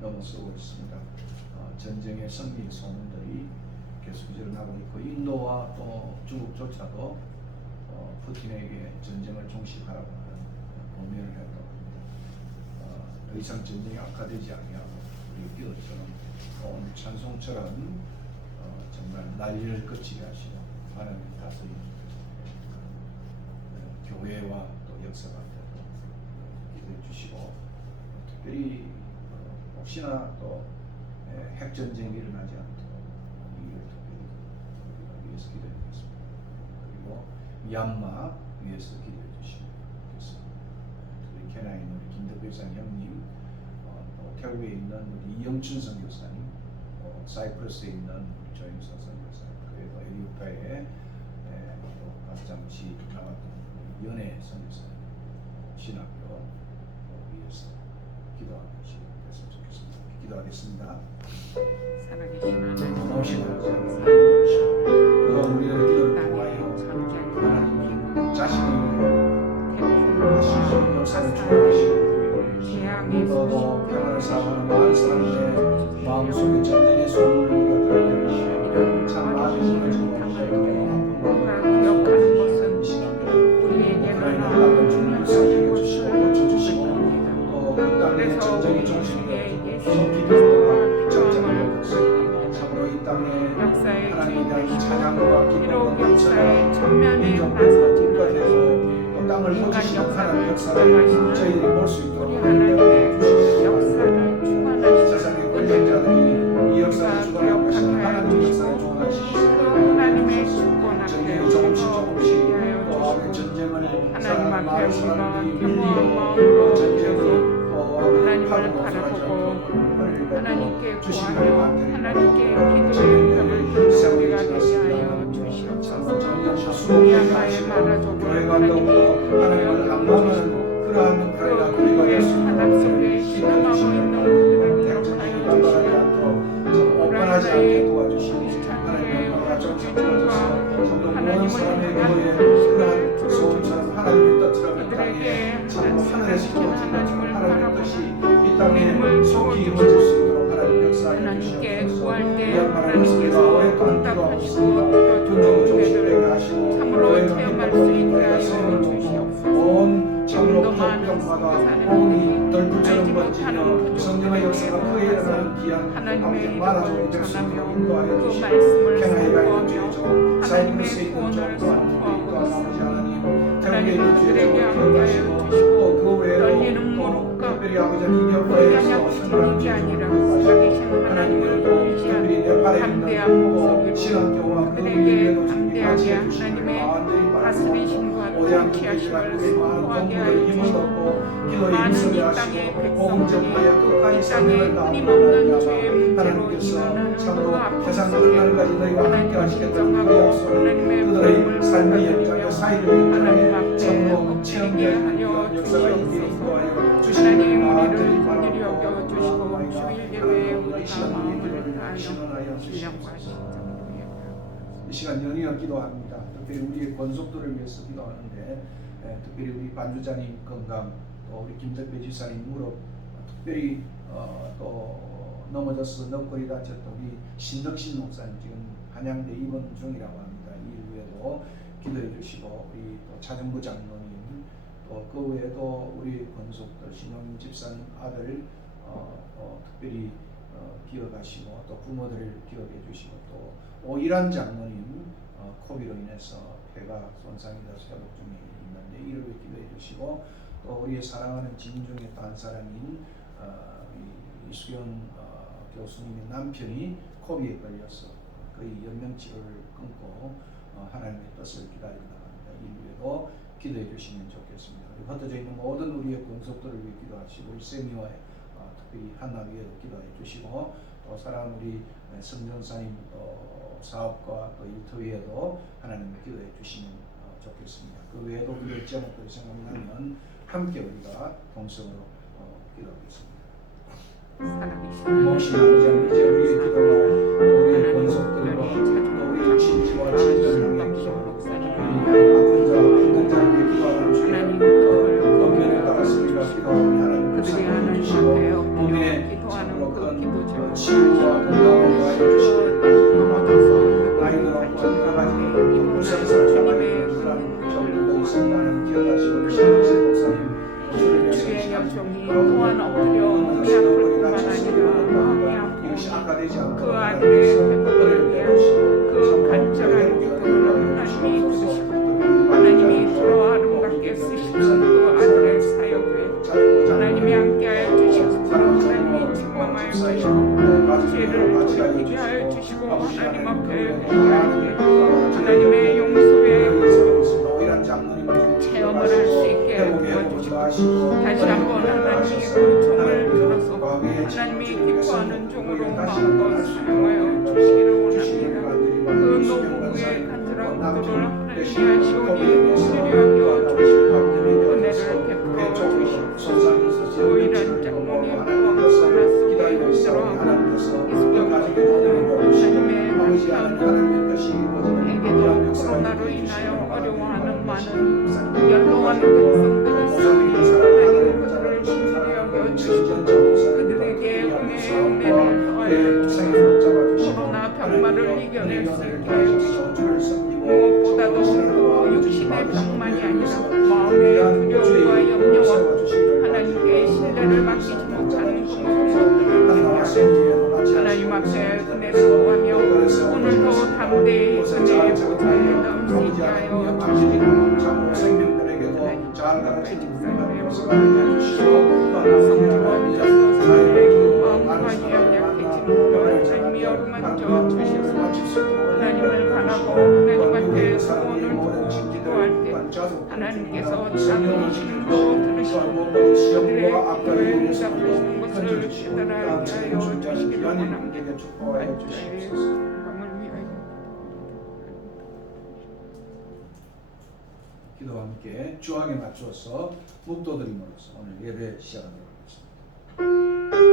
넘어서고 있습니다. 전쟁의 승리 소문들이 계속 일어나고 있고 인도와 또 중국조차도 푸틴에게 전쟁을 종식하라고 하는 공면을 했다고 합니다. 더 이상 전쟁이 악화되지 아니하고 우리 기도처럼 온 찬송처럼 정말 난리를 그치게 하시고 하나님 다스리 교회와 또 역사 가운데도 기도해 주시고 특별히 혹시나 또 핵전쟁이 일어나지 않도록 이를 특별히 우리가 위해서 기도해 주겠습니다. 그리고 미얀마 위해서 기도해 주시면 좋겠습니다. 특히 캐나다에 있는 우리 김덕배상 형님, 또 태국에 있는 우리 이영춘 선교사님, 사이프러스에 있는 우리 조임선 선교사님, 그리고 에리오파에 잠시 나왔던 연애 선교사님, 신학교 위해서 기도하는 것이 됐으면 좋겠습니다. 기도하겠습니다. 살아계신 고마우신 하나님, 그동안 우리의 기도를 통하여 하나님이 자신을 하시고 역사를 주시고 또도 평안을 사랑하는 많은 사람들의 마음속에 전쟁의 소문을 우리가 들을 때마다 참 마음이 무너지고 기억하는 것은 우리에게는 땅을 주님을 살게 해주시고 고쳐주시고 또 그 땅에 전쟁이 종식되고 성기도가 빗장장을 것을 참으로 이 땅에 하나님에 대한 찬양과 기쁨과 감사가 인정되고 국가되고 또 땅을 고치시는 하나님의 역사를 저희들이 볼 수 있도록 하나님의 역사를 세상의 권력자들이 이 역사를 주관하고 계시는 하나님의 역사를 주관하시고 하나님의 주권 전쟁이 조금씩 또 아버지 전쟁을 사랑하는 많은 사람들이 밀리고 전쟁이 하나님을 바라보고 하나님께 구하며 하나님께 기도의 벽을 뚫는 우리가 되게 하여 주시옵소서. 미얀마의 마라족을 하나님이 하나님을 악망하는 그러한 나라가 우리가 될 수 있는 바닥 속에 신음하고 있는 그들을 기억하여 주시옵소서. 오판하지 않게 도와주시고 하나님의 나라가 정착되어서 정말 모든 사람의 기도에 그러한 소원처럼 하나님의 뜻처럼 이 땅에 참 하늘에서 이루어지는 것처럼 하나님의 뜻이 이 땅에 속히 이루어질 수 있도록 하나님 역사해 주시옵소서. 미얀마라는 우리가 오랫동안 기도하고 교회를 종식되게 하시고 참으로 체험할 수 있게 하여 주시옵소서. 온 참으로 평평마다 온이 덜불처럼 번지며 성령의 역사가 크게 일어나는 귀한 아버지 마라족이 될 수 있도록 인도하여 주시고 캐나다가 있는 주의종 사이프러스에 있는 종 또한 특별히 또한 아버지 하나님 태국에 있는 주의종을 기억하시고 또 그 외에도 또 특별히 아버지 이디오피아에서 생활하는 주의종을 하나님을 또 특별히 네팔에 있는 또 신학교와 그 외에도 주님이 같이 해주시고 마음들이 다스리심과 통치하심을 소소하게 하여 주시고 많은 이 땅의 백성들이 이 땅에 끊임없는 죄의 문제로 인하는 그 아픔 속에 하나님을 인정하고 하나님의 복음을 받아들이며 하나님 앞에 엎드리게 하여 주시옵소서. 하나님 우리를 긍휼히 여겨 주시고 주일 예배에 우리가 마음을 다하여 신령과 신정으로 이 시간 연이어 기도합니다. 특별히 우리의 권속들을 위해서 기도하는데 특별히 우리 반주자님 건강, 또 우리 김덕배 지사님 무릎, 특별히 또 넘어져서 넋골이 다쳤던 우리 신덕신 목사님 지금 한양대 입원 중이라고 합니다. 이 외에도 기도해 주시고 우리 또 차정부 장로님, 또 그 외에도 우리 권속들 신용 집사님 아들 특별히 기억하시고 또 부모들을 기억해 주시고 또 오일한 장로님 코비로 인해서 폐가 손상이 돼서 회복 중에 있는데 이를 위해 기도해 주시고 또 우리의 사랑하는 진중의 또 한 사람인 이수경 교수님의 남편이 코비에 걸려서 거의 연명치료를 끊고 하나님의 뜻을 기다린다 합니다. 이 위에도 기도해 주시면 좋겠습니다. 그리고 흩어져 있는 모든 우리의 권속들을 위해 기도하시고 우리 세미와의 특별히 한나 위에도 기도해 주시고 또 사랑하는 우리 성전사님 사업과 또 일터 위에도 하나님을 기도해 주시면 좋겠습니다. 그 외에도 기도의 제목들을 생각나면 함께 우리가 동성으로 기도하겠습니다. 모신 아버지 하나님, 이제 우리의 기도가 우리의 권속들과 또 우리의 친지와 친정을 향해 아픈 자, 힘든 자에게 기도하는 주님, 권면에 따라서 우리가 기도하는 하나님 역사해 주시고 몸에 참으로 여러 가지 불성스럽게 하나님의 저들도 있습니다. 하나님 기억하시고 신영세 목사님 주의 여종이 또한 엎드려 몸이 아플 뿐만 아니라 마음이 아프고 그 아들의 회복을 위한 그 간절한 기도를 하나님이 들으시고 하나님이 들어 아름답게 쓰시는 그 아들의 사역에 하나님이 함께하여 주시고 하나님이 책망하여 주시고 죄를 돌이키게 하여 주시고 하나님 앞에 회개하게 하나님의 용서의 체험을 할 수 있게 도와주시고 다시 한번 하나님이 그 종을 들어서 하나님이 기뻐하는 종으로 마음껏 사용하여 주시기를 원합니다. 그 노부부의 간절한 기도를 하나님이 하시오니 수리하여 주시고 은혜를 베풀어 주시옵소서. 유일한 장모님 왕소나 속에 힘들어하고 하나님의 코로나로 인하여 어려워하는 많은 연로한 백성들이 있으니 하나님 그들을 긍휼히 여겨주시고 그들에게 은혜를 더하여 주시고 코로나 병마를 이겨낼 수 있게 하여 주시고 무엇보다도 그 육신의 병만이 아니라 마음의 두려움과 염려와 하나님께 신뢰를 맡기지 못하는 그 모든 것들을 하나님 앞에 은혜를 구하며 오늘도 담대히 은혜의 보좌에 넘치게 하여 주시고 생명들에게도 잘 가르치는 성령의 보좌에 주시고 성령은 저소서의 마음과 연약해지는 걸 하나님이 어루만져 주시고 하나님을 바라고 하나님한테 소원을 두고 기도할 때 하나님께서 작은 힘도 들으시고 그들의 기도에 응답하시는 것을 깨달아 하여 주시기를 원합니다. 각자의 건강을 위하여 기도와 함께 주항에 맞추어서 묵도드림으로써 오늘 예배 시작하도록 하겠습니다.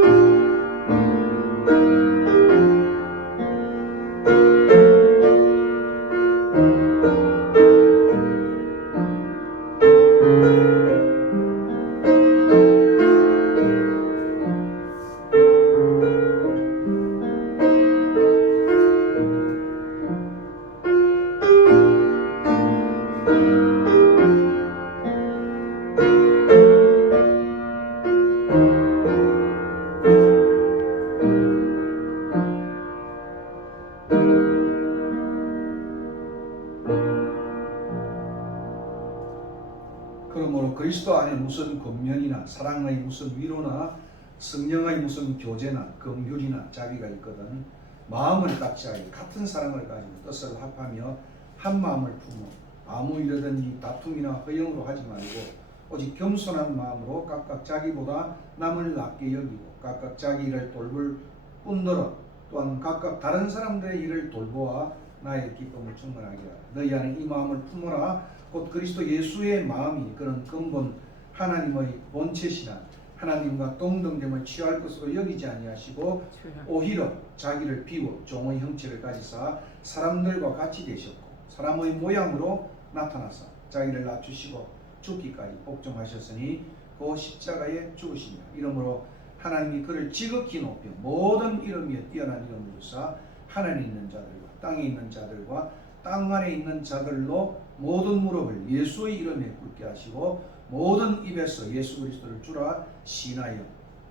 그러므로 그리스도 안에 무슨 권면이나 사랑의 무슨 위로나 성령의 무슨 교제나 긍휼이나 자비가 있거든 마음을 같이하여 같은 사랑을 가지고 뜻을 합하며 한 마음을 품어 아무 일이든지 다툼이나 허영으로 하지 말고 오직 겸손한 마음으로 각각 자기보다 남을 낮게 여기고 각각 자기 일을 돌볼 뿐더러 또한 각각 다른 사람들의 일을 돌보아 나의 기쁨을 충만하게 하라. 너희 안에 이 마음을 품어라. 곧 그리스도 예수의 마음이 그런 근본 하나님의 본체시나 하나님과 동등됨을 취할 것으로 여기지 아니하시고 오히려 자기를 비워 종의 형체를 가지사 사람들과 같이 되셨고 사람의 모양으로 나타나사 자기를 낮추시고 죽기까지 복종하셨으니 그 십자가에 죽으시니라. 이러므로 하나님이 그를 지극히 높여 모든 이름 위에 뛰어난 이름을 주사 하늘에 있는 자들과 땅에 있는 자들과 땅 안에 있는 자들로 모든 무릎을 예수의 이름에 꿇게 하시고 모든 입에서 예수 그리스도를 주라 시인하여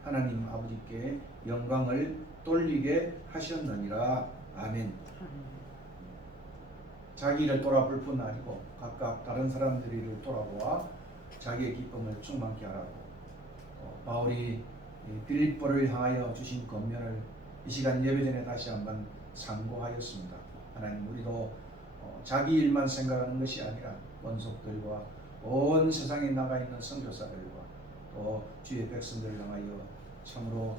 하나님 아버지께 영광을 돌리게 하셨느니라. 아멘. 자기 일을 돌아볼 뿐 아니고 각각 다른 사람들의 일을 돌아보아 자기의 기쁨을 충만케 하라고 바울이 빌립보를 향하여 주신 권면을 이 시간 예배전에 다시 한번 상고하였습니다. 하나님 우리도 자기 일만 생각하는 것이 아니라 원속들과 온 세상에 나가 있는 선교사들과 또 주의 백성들을 향하여 참으로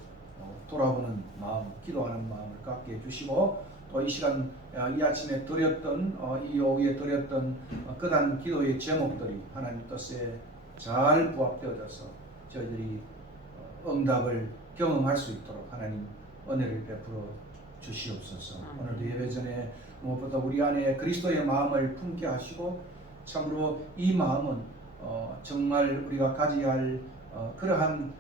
돌아보는 마음, 기도하는 마음을 갖게 해주시고 또 이 시간 이 아침에 드렸던 이 오후에 드렸던 그단 기도의 제목들이 하나님 뜻에 잘 부합되어져서 저희들이 응답을 경험할 수 있도록 하나님 은혜를 베풀어 주시옵소서. 오늘도 예배전에 무엇보다 우리 안에 그리스도의 마음을 품게 하시고 참으로 이 마음은 정말 우리가 가져야 할 그러한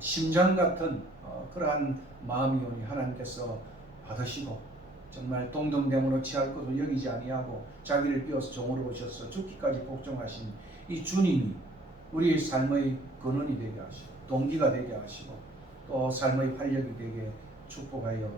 심장 같은 그러한 마음이오니 하나님께서 받으시고 정말 동등됨으로 취할 것도 여기지 아니하고 자기를 비워서 종으로 오셔서 죽기까지 복종하신 이 주님이 우리의 삶의 근원이 되게 하시고 동기가 되게 하시고 또 삶의 활력이 되게 축복하여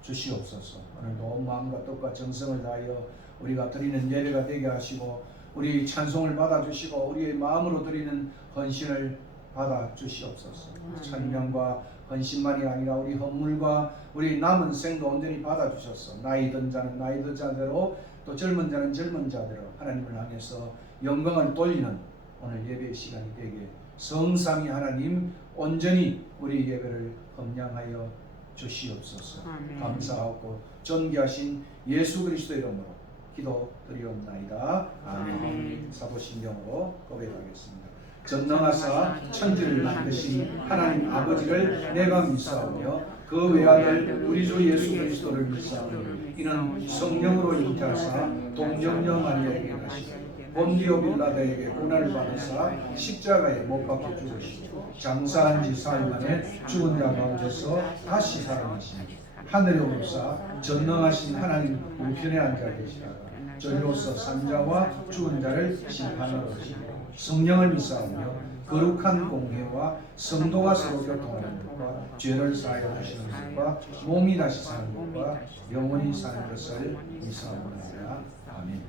주시옵소서. 오늘도 온 마음과 뜻과 정성을 다하여 우리가 드리는 예배가 되게 하시고 우리 찬송을 받아주시고 우리의 마음으로 드리는 헌신을 받아주시옵소서. 찬양과 헌신만이 아니라 우리 헌물과 우리 남은 생도 온전히 받아주셔서 나이 든 자는 나이 든 자대로 또 젊은 자는 젊은 자대로 하나님을 향해서 영광을 돌리는 오늘 예배의 시간이 되게 성삼위 하나님 온전히 우리 예배를 헌량하여 주시옵소서. 아멘. 감사하고 존귀하신 예수 그리스도의 이름으로 기도드리옵나이다. 아멘. 사도신경으로 고백하겠습니다. 전능하사 천지를 만드신 하나님 아버지를 내가 믿사오며 그 외아들 우리 주 예수 그리스도를 믿사오며 이는 성령으로 잉태하사 동정녀 마리아에게 나시고 본디오 빌라다에게 고난을 받으사 십자가에 못 박혀 죽으시고 장사한 지 사흘 만에 죽은 자 가운데서 다시 살아나시니 하늘에 오르사 전능하신 하나님 우편에 앉아 계시다가 저희로서 산자와 죽은 자를 심판하러 오시고 성령을 믿사오며 거룩한 공회와 성도가 서로 교통하는 것과 죄를 사하여 주시는 것과 몸이 다시 사는 것과 영원히 사는 것을 믿사옵나이다. 아멘.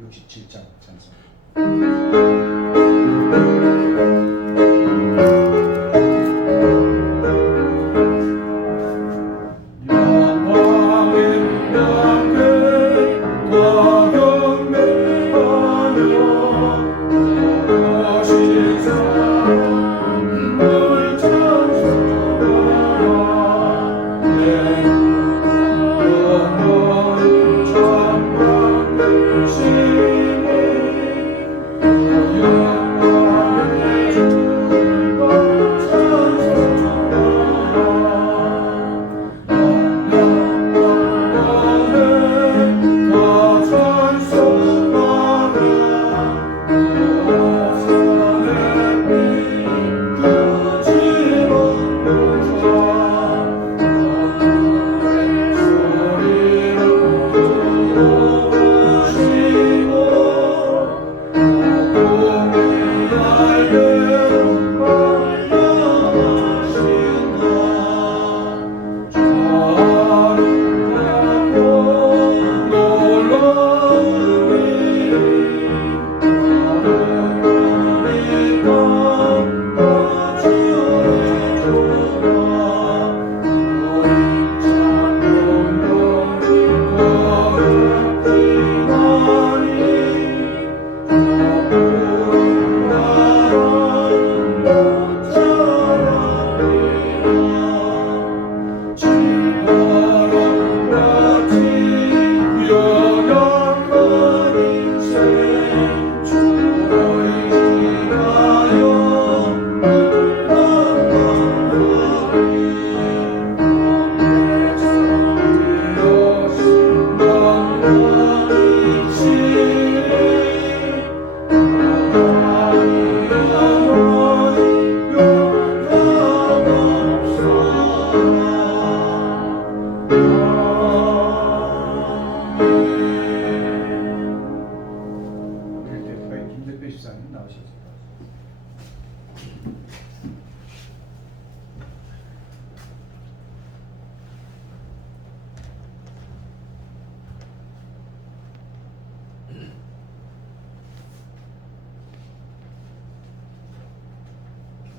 67장 찬송.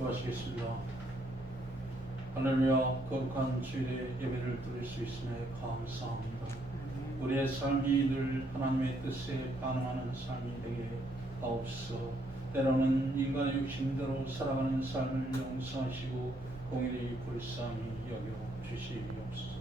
기도하시겠습니다. 하늘이여 거룩한 주일의 예배를 드릴 수 있음에 감사합니다. 우리의 삶이 늘 하나님의 뜻에 반응하는 삶이 되게 하옵소서. 때로는 인간의 욕심대로 살아가는 삶을 용서하시고 공일이 불쌍히 여겨 주시옵소서.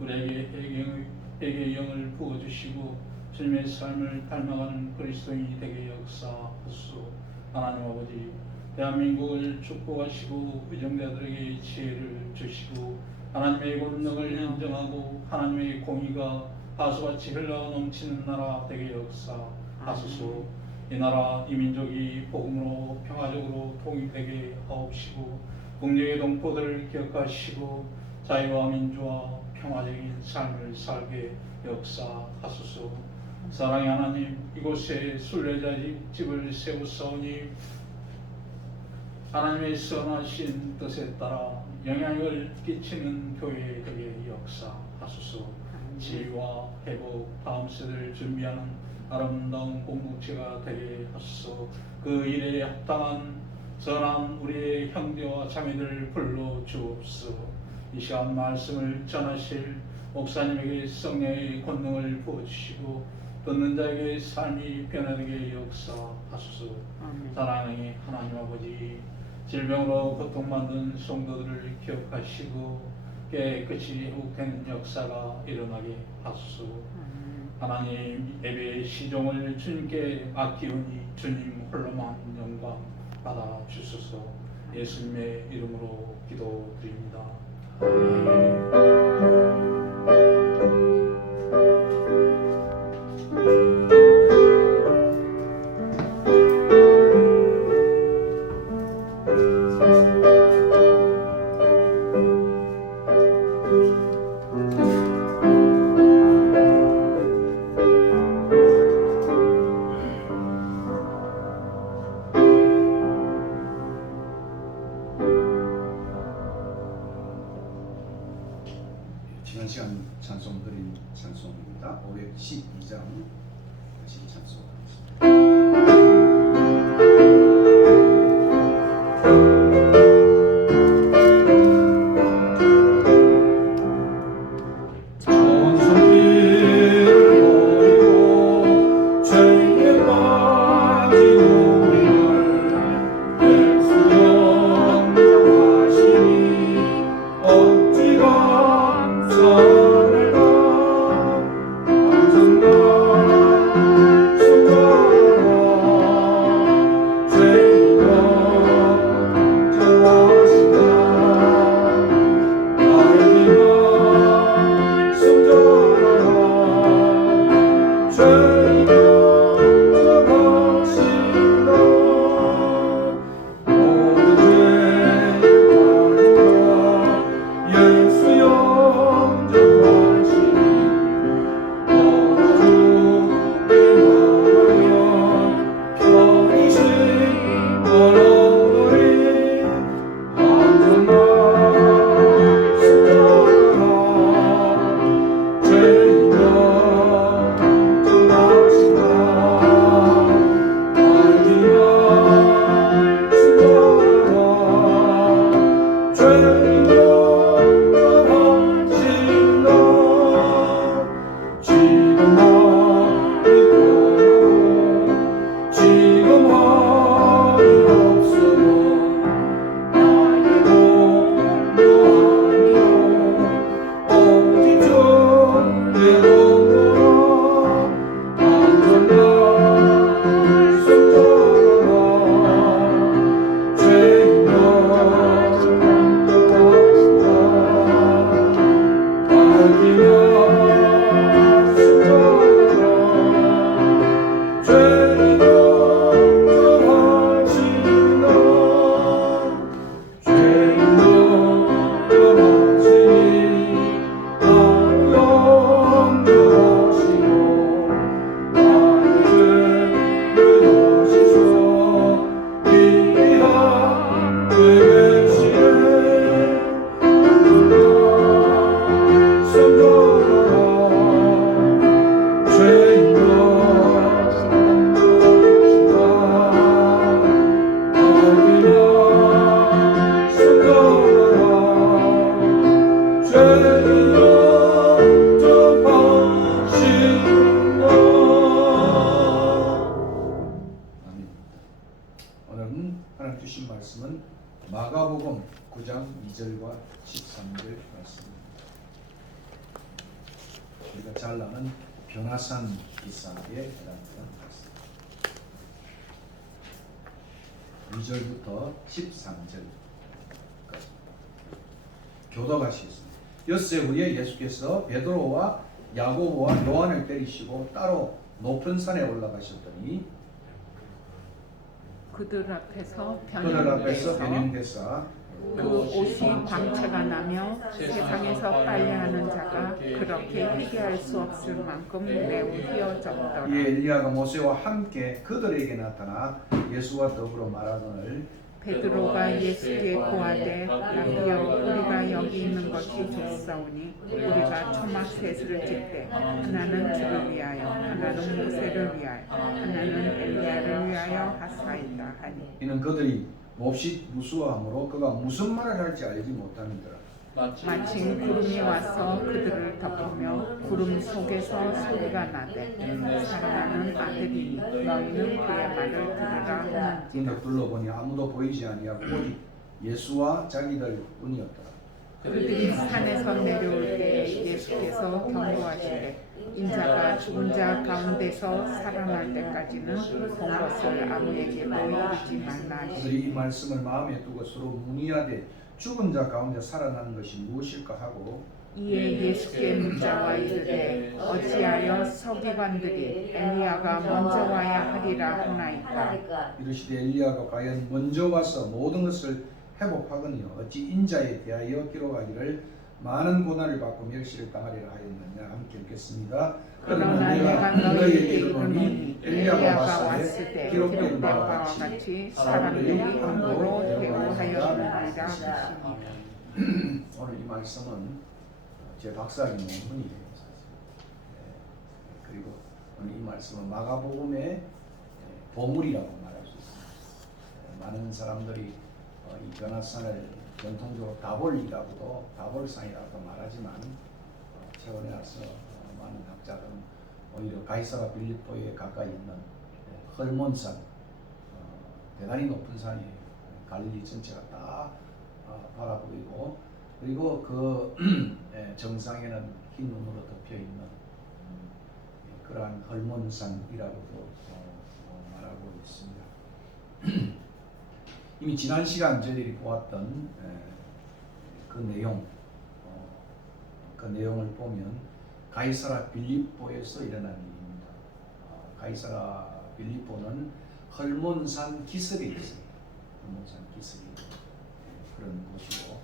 우리에게 영을 부어주시고 주님의 삶을 닮아가는 그리스도인이 되게 역사하소서. 하나님 아버지, 대한민국을 축복하시고 의정대들에게 지혜를 주시고 하나님의 권능을 인정하고 하나님의 공의가 하수같이 흘러 넘치는 나라 되게 역사하소서. 이 나라 이 민족이 복음으로 평화적으로 통일되게 하옵시고 국력의 동포들을 기억하시고 자유와 민주와 평화적인 삶을 살게 역사하소서. 사랑의 하나님, 이곳에 순례자의 집을 세우사오니 하나님의 선하신 뜻에 따라 영향을 끼치는 교회 되게 역사하소서. 지혜와 회복, 다음 세대를 준비하는 아름다운 공동체가 되게 하소서. 그 일에 합당한 선한 우리의 형제와 자매들을 불러 주옵소서. 이 시간 말씀을 전하실 목사님에게 성령의 권능을 부어주시고 듣는 자에게 삶이 변화되게 역사하소서. 사랑의 하나님 아버지, 질병으로 고통받는 성도들을 기억하시고 깨끗이 회복되는 역사가 일어나게 하소서. 하나님, 예배의 시종을 주님께 맡기오니 주님 홀로만 영광 받아 주소서. 예수님의 이름으로 기도드립니다. 지난 시간 찬송 드린 찬송입니다. 512장 다시 찬송하겠습니다. 오늘은 하나님 주신 말씀은 마가복음 9장 2절과 13절 말씀입니다. 우리가 잘 아는 변화산 기사에 해당되는 말씀. 2절부터 13절까지 교도가 씻습니다. 엿새 후에 예수께서 베드로와 야고보와 요한을 때리시고 따로 높은 산에 올라가셨더니 그들 앞에서 변형되사 그 옷이 광채가 나며 세상에서 빨래하는 자가 그렇게 희귀할 수 없을 만큼 매우 휘어졌더라. 이에 엘리야가 모세와 함께 그들에게 나타나 예수와 더불어 말하거늘 베드로가 예수께 고하되 라비여 우리가 여기 있는 것이 좋사오니 우리가 초막셋을 짓되 하나는 주를 위하여 하나는 모세를 위하여 하나는 엘리야를 위하여 하사이다 하니 이는 그들이 몹시 무수함으로 그가 무슨 말을 할지 알지 못하는더라. 마침 구름이 와서 그들을 덮으며 구름 속에서 소리가 나되 사랑하는 아들이니 너희는 그의 말을 들으라 하는지라. 근데 둘러보니 아무도 보이지 아니하고 오직 예수와 자기들 뿐이었더라. 그들이 산에서 내려올 때 예수께서 경고하시되 인자가 죽은 자 가운데서 살아날 때까지는 본 것을 아무에게도 이르지 말라 하시니 그들이 이 말씀을 마음에 두고 서로 문의하되 죽은 자 가운데 살아나는 것이 무엇일까 하고 이에 예수께 묻자와 이르되 어찌하여 서기관들이 엘리야가 먼저 와야 하리라 하나이까. 이르시되 엘리야가 과연 먼저 와서 모든 것을 회복하거니와 어찌 인자에 대하여 기록하기를 많은 고난을 받고 멸시를 당하리라 하였느냐. 함께 읽겠습니다. 그러나 내가 너희에게 이르노니 이르노니 엘리야가 왔을 때 기록된 기록된 바와 바와 같이 같이 사람들이 함부로 대우하였느니라 하시니 오늘 이 말씀은 제 박사님 논문이에요. 사실. 그리고 오늘 이 말씀은 마가복음의 보물이라고 말할 수 있습니다. 많은 사람들이 이 변화산을 전통적으로 다볼이라고도 다볼산이라고 말하지만 최근에 와서 많은 학자들은 오히려 가이사라 빌립보에 가까이 있는 헐몬산, 대단히 높은 산이 갈릴리 전체가 다 바라보이고, 그리고 그 정상에는 흰 눈으로 덮여 있는 그러한 헐몬산이라고도 말하고 있습니다. 이미 지난 시간 저희들이 보았던 그 내용, 그 내용을 보면 가이사라 빌립보에서 일어난 일입니다. 가이사라 빌립보는 헐몬산 기슭에 있어요. 헐몬산 기슭이 그런 곳이고,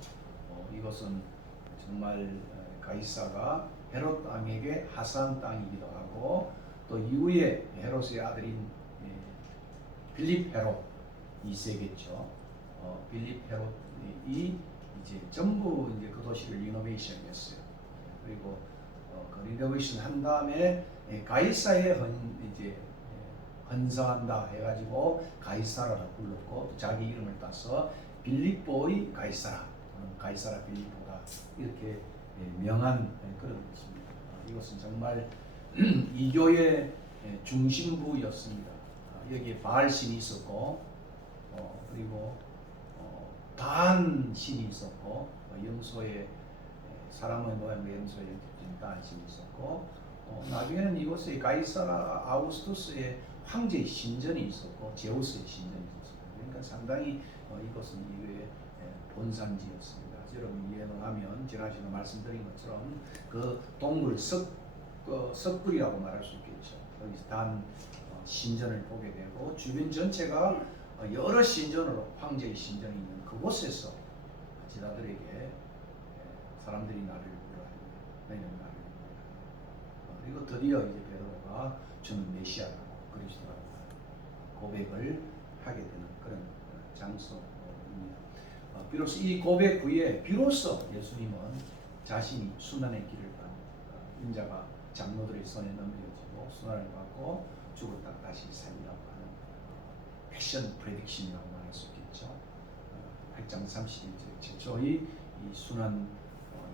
이것은 정말 가이사가 헤롯 왕에게 하사한 땅이기도 하고, 또 이후에 헤롯의 아들인 빌립 헤롯 2세겠죠. 빌립 헤롯이 이제 전부 이제 그 도시를 리노베이션했어요. 그리고 그 리노베이션 한 다음에 가이사에 이제 헌사한다 해가지고 가이사라라고 불렀고, 자기 이름을 따서 빌립보의 가이사라, 가이사라 빌립보다 이렇게 명한 그런 것입니다. 이것은 정말 이교의 중심부였습니다. 여기에 바알신이 있었고, 그리고 다한신이 있었고, 염소의 사람의 모양의 염소의 다한신이 있었고, 나중에는 이곳에 가이사라 아우구스투스의 황제의 신전이 있었고 제우스의 신전이 있었습니다. 그러니까 상당히 이것은 이외의 본산지였습니다. 여러분 이해를 하면 지난 시간에 말씀드린 것처럼 그 동굴 석굴이라고 말할 수 있겠죠. 여기서 단 신전을 보게 되고, 주변 전체가 여러 신전으로 황제의 신전이 있는 그곳에서 지다들에게 사람들이 나를 부르라, 너희는 나를 부르라. 그리고 드디어 이제 베드로가 저는 메시아라고 그리스도라고 고백을 하게 되는 그런 장소입니다. 비로소 이 고백 후에 비로소 예수님은 자신이 순환의 길을 간 인자가 장로들의 손에 넘겨지고 순환을 받고 죽었다 다시 살리라고 하는 패션 프레딕션이라고 말할 수 있겠죠. 8장 31절 최초의 이 순환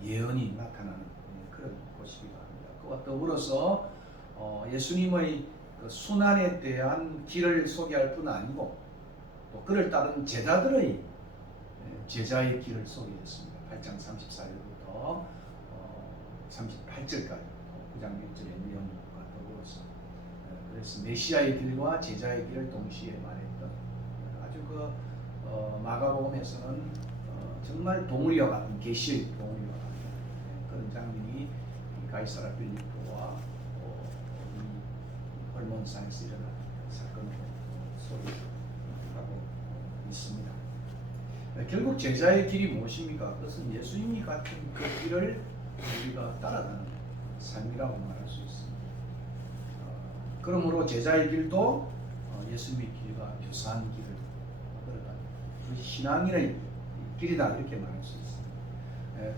예언이 나타나는 그런 곳이기도 합니다. 그와 더불어서 예수님의 그 순환에 대한 길을 소개할 뿐 아니고 또 그를 따른 제자의 길을 소개했습니다. 8장 34절부터 38절까지 9장 6절의 내용과 더불어서 그래서 메시아의 길과 제자의 길을 동시에 말했던 아주 그 마가복음에서는 정말 동물이와 같은 계시의 동물이와 같은 그런 장면이 가이사라 빌립보와 이 헐몬산에서 일어난 사건을 소개하고 있습니다. 결국 제자의 길이 무엇입니까? 그것은 예수님이 같은 그 길을 우리가 따라가는 삶이라고 말할 수 있습니다. 그러므로 제자의 길도 예수님의 길과 유사한 길을 걸어가는 그 신앙인의 길이다 이렇게 말할 수 있습니다.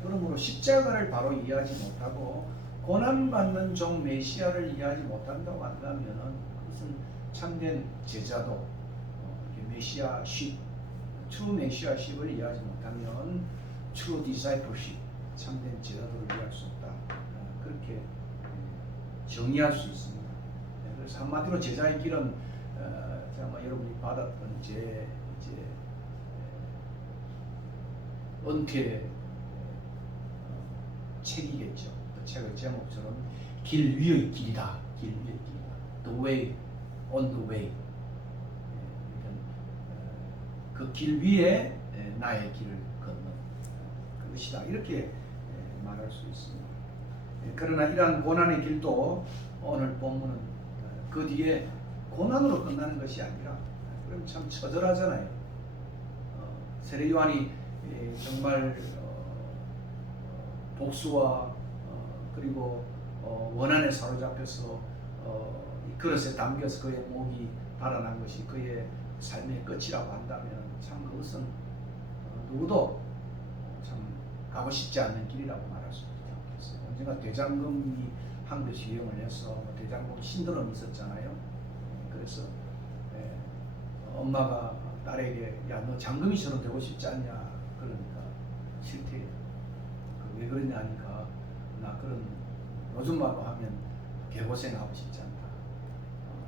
그러므로 십자가를 바로 이해하지 못하고 고난받는 종 메시아를 이해하지 못한다고 한다면 그것은 참된 제자도 메시아십, true 메시아십을 이해하지 못하면 true discipleship, 참된 제자도를 이해할 수 없다. 그렇게 정의할 수 있습니다. 그래서 한마디로 제자의 길은 아마 여러분이 받았던 이제 은퇴 책이겠죠. 그 책의 제목처럼 길 위의 길이다. 길 위의 길이다. The way on the way. 그 길 위에 나의 길을 걷는 그것이다. 이렇게 말할 수 있습니다. 그러나 이러한 고난의 길도 오늘 본문은 그 뒤에 고난으로 끝나는 것이 아니라 그럼 참 처절하잖아요. 세례 요한이 정말 복수와 그리고 원한에 사로잡혀서 이 그릇에 담겨서 그의 목이 달아난 것이 그의 삶의 끝이라고 한다면 참 그것은 누구도 참 가고 싶지 않는 길이라고 말할 수 있지 않겠어요. 언젠가 대장금이 한국에서 유행을 해서 대장금 신드롬이 있었잖아요. 그래서 엄마가 딸에게 야 너 장금이처럼 되고 싶지 않냐 그러니까 싫대. 왜 그러냐 하니까 나 그런 요즘 말로 하면 개고생하고 싶지 않다.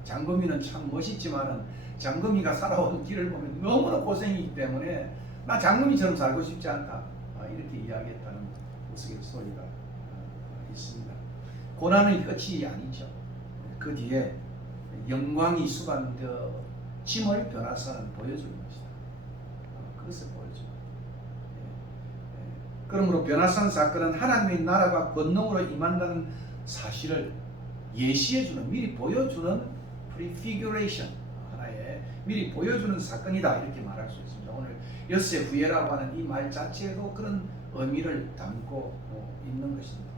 장금이는 참 멋있지만은 장금이가 살아온 길을 보면 너무나 고생이기 때문에 나 장금이처럼 살고 싶지 않다. 이렇게 이야기했다는 우스갯소리가 있습니다. 고난의 끝이 아니죠. 그 뒤에 영광이 수반되어짐을 변화사는 보여주는 것이다. 그것을 보여줍니다. 그러므로 변화산 사건은 하나님의 나라가 권능으로 임한다는 사실을 예시해주는, 미리 보여주는 prefiguration, 하나의 미리 보여주는 사건이다 이렇게 말할 수 있습니다. 오늘 엿새 후예라고 하는 이 말 자체에도 그런 의미를 담고 있는 것입니다.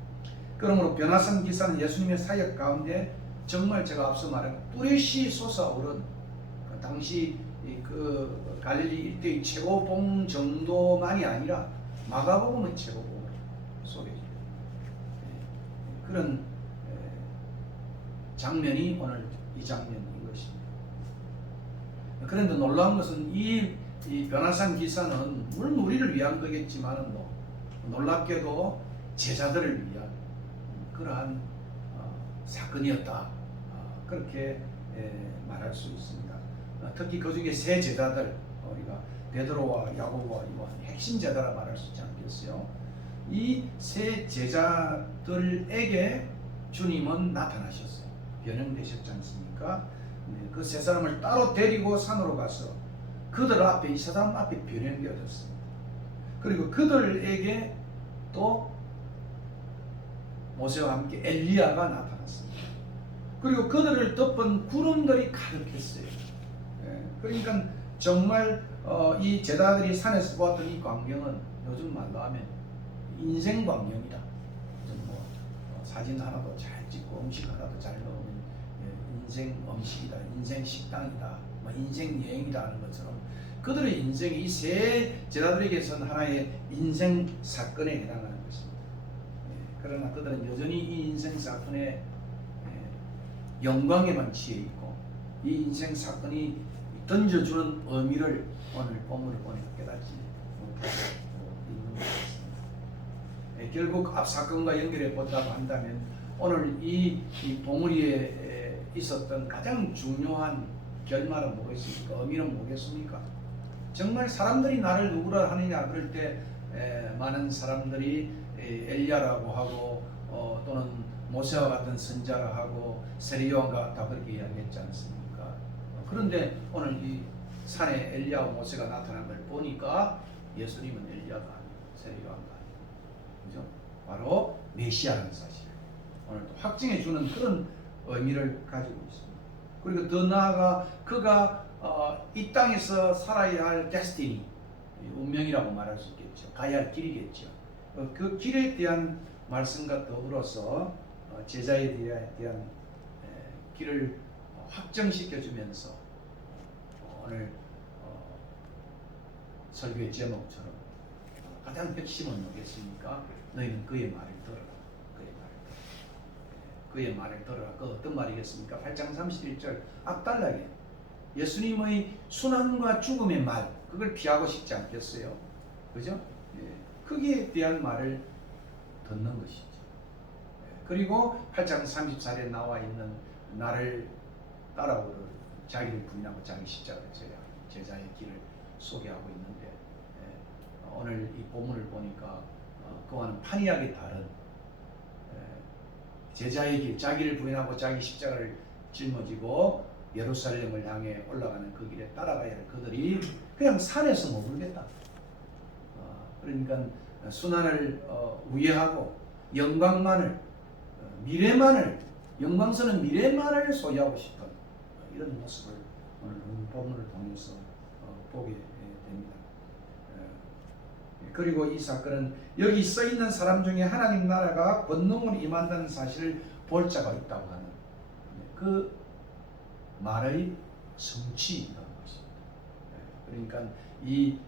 그러므로 변화산 기사는 예수님의 사역 가운데 정말 제가 앞서 말한 뚜렷이 솟아오른 당시 그 갈릴리 일대의 최고봉 정도만이 아니라 마가복음의 최고봉을 소개해줍니다. 그런 장면이 오늘 이 장면인 것입니다. 그런데 놀라운 것은 이 변화산 기사는 물론 우리를 위한 거겠지만 놀랍게도 제자들을 위한 그러한 사건이었다. 그렇게 말할 수 있습니다. 특히 그 중에 세 제자들, 우리가 베드로와 야고보와 요한 핵심 제자라 말할 수 있지 않겠어요? 이 세 제자들에게 주님은 나타나셨어요. 변형되셨지 않습니까? 그 세 사람을 따로 데리고 산으로 가서 그들 앞에, 이 세 사람 앞에 변형되어졌습니다. 그리고 그들에게 또 모세와 함께 엘리야가 나타났습니다. 그리고 그들을 덮은 구름들이 가득했어요. 그러니까 정말 이 제자들이 산에서 보았던 이 광경은 요즘 말로 하면 인생 광경이다. 뭐 사진 하나도 잘 찍고 음식 하나도 잘 넣으면 인생 음식이다, 인생 식당이다, 뭐 인생 여행이다 하는 것처럼 그들의 인생이 이 세 제자들에게서는 하나의 인생 사건에 해당하는 것입니다. 그러나 그들은 여전히 이 인생 사건의 영광에만 취해 있고 이 인생 사건이 던져주는 의미를 오늘 본문을 보니까 깨닫지 못하고 있는 것 같습니다. 결국 앞 사건과 연결해 본다고 한다면 오늘 이 봉우리에 있었던 가장 중요한 결말은 뭐겠습니까? 의미는 뭐겠습니까? 정말 사람들이 나를 누구라 하느냐 그럴 때 많은 사람들이 엘리야라고 하고 또는 모세와 같은 선자라 하고 세례 요한과 같다 그렇게 이야기했지 않습니까? 그런데 오늘 이 산에 엘리야와 모세가 나타난 걸 보니까 예수님은 엘리야가 아니고 세례 요한가 아니고 그죠? 바로 메시아라는 사실 오늘 또 확증해 주는 그런 의미를 가지고 있습니다. 그리고 더 나아가 그가 이 땅에서 살아야 할 데스티니, 운명이라고 말할 수 있겠죠. 가야 할 길이겠죠. 그 길에 대한 말씀과 더불어서 제자에 대한 길을 확정시켜 주면서 오늘 설교의 제목처럼 가장 핵심은 뭐겠습니까? 너희는 그의 말을 들어라. 그의 말을 들어라. 그 어떤 말이겠습니까? 8장 31절 앞달라게 예수님의 순환과 죽음의 말, 그걸 피하고 싶지 않겠어요? 그죠? 거기에 대한 말을 듣는 것이죠. 그리고 8장 34절에 나와 있는 나를 따라오를 자기를 부인하고 자기 십자가를 져야 제자의 길을 소개하고 있는데, 오늘 이 본문을 보니까 그와는 판이하게 다른 제자의 길, 자기를 부인하고 자기 십자가를 짊어지고 예루살렘을 향해 올라가는 그 길에 따라가야 할 그들이 그냥 산에서 머물겠다. 그러니까 순환을 우회하고 영광만을, 미래만을, 영광스러운 미래만을 소유하고 싶은 이런 모습을 오늘 본문을 통해서 보게 됩니다. 그리고 이 사건은 여기 써 있는 사람 중에 하나님 나라가 권능으로 임한다는 사실을 볼 자가 있다고 하는 그 말의 성취라는 것입니다. 그러니까 이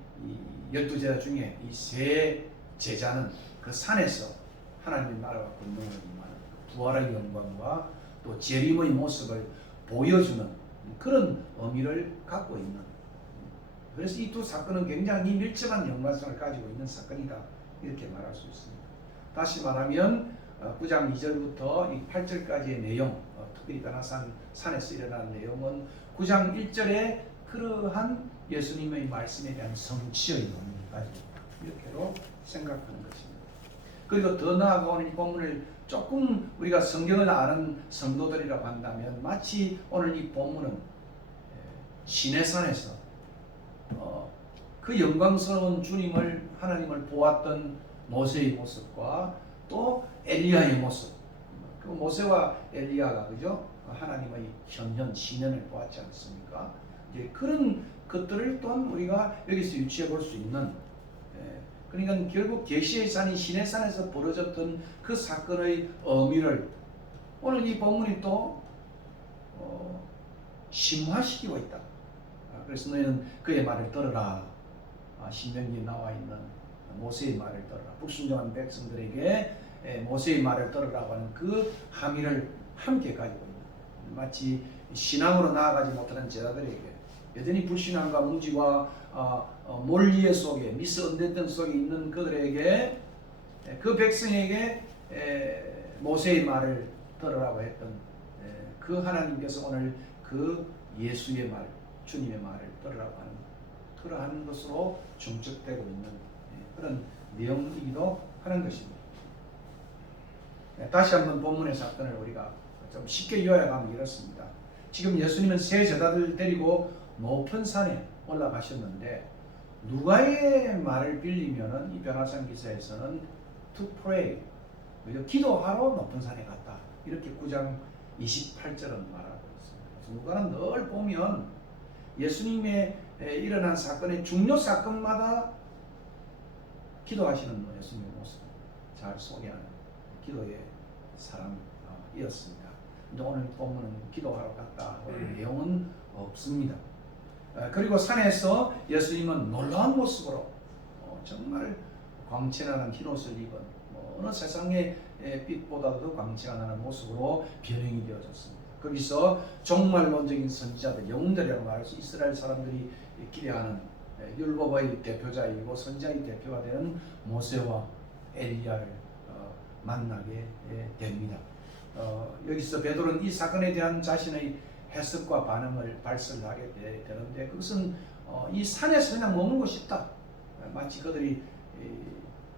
12제자 중에 이 세 제자는 그 산에서 하나님 나라와 권능을 임하는 부활의 영광과 또 재림의 모습을 보여주는 그런 의미를 갖고 있는, 그래서 이 두 사건은 굉장히 밀접한 연관성을 가지고 있는 사건이다, 이렇게 말할 수 있습니다. 다시 말하면 9장 2절부터 이 8절까지의 내용, 특별히 가나산에서 일어난 내용은 9장 1절에 그러한 예수님의 말씀에 대한 성취의 의미를 가지고 있다, 이렇게로 생각하는 것입니다. 그리고 더 나아가 오늘 이 본문을 조금 우리가 성경을 아는 성도들이라고 한다면 마치 오늘 이 본문은 시내산에서 그 영광스러운 주님을, 하나님을 보았던 모세의 모습과 또 엘리야의 모습, 그 모세와 엘리야가 그죠? 하나님의 현현 신현을 보았지 않습니까? 이제 그런 것들을 또한 우리가 여기서 유추해 볼 수 있는, 그러니까 결국 계시의 산인 시내산에서 벌어졌던 그 사건의 의미를 오늘 이 본문이 또 심화시키고 있다. 그래서 너희는 그의 말을 들어라. 신명기에 나와 있는 모세의 말을 들어라. 불순종한 백성들에게 모세의 말을 들으라고 하는 그 함의를 함께 가지고 있는, 마치 신앙으로 나아가지 못하는 제자들에게 여전히 불신앙과 무지와 몰리에 속에, 미스언덴던 속에 있는 그들에게, 그 백성에게 모세의 말을 들으라고 했던 그 하나님께서 오늘 그 예수의 말, 주님의 말을 들으라고 하는 그러한 것으로 중첩되고 있는 그런 내용이기도 하는 것입니다. 다시 한번 본문의 사건을 우리가 좀 쉽게 요약하면 이렇습니다. 지금 예수님은 세 제자들 데리고 높은 산에 올라가셨는데, 누가의 말을 빌리면은 이 변화산 기사에서는 to pray, 기도하러 높은 산에 갔다, 이렇게 9장 28절은 말하고 있습니다. 그래서 누가는 늘 보면 예수님의 일어난 사건의 중요 사건마다 기도하시는 예수님의 모습을 잘 소개하는 기도의 사람이었습니다. 근데 오늘 본문은 기도하러 갔다 하는 내용은 없습니다. 그리고 산에서 예수님은 놀라운 모습으로 정말 광채나는 흰옷을 입은 어느 세상의 빛보다도 광채가 나는 모습으로 변형이 되어졌습니다. 거기서 종말론적인 선지자들, 영웅들이라고 말할 수, 이스라엘 사람들이 기대하는 율법의 대표자이고 선지자의 대표가 되는 모세와 엘리야를 만나게 됩니다. 여기서 베드로는 이 사건에 대한 자신의 해석과 반응을 발설하게 되는데, 그것은 이 산에서 그냥 머물고 싶다, 마치 그들이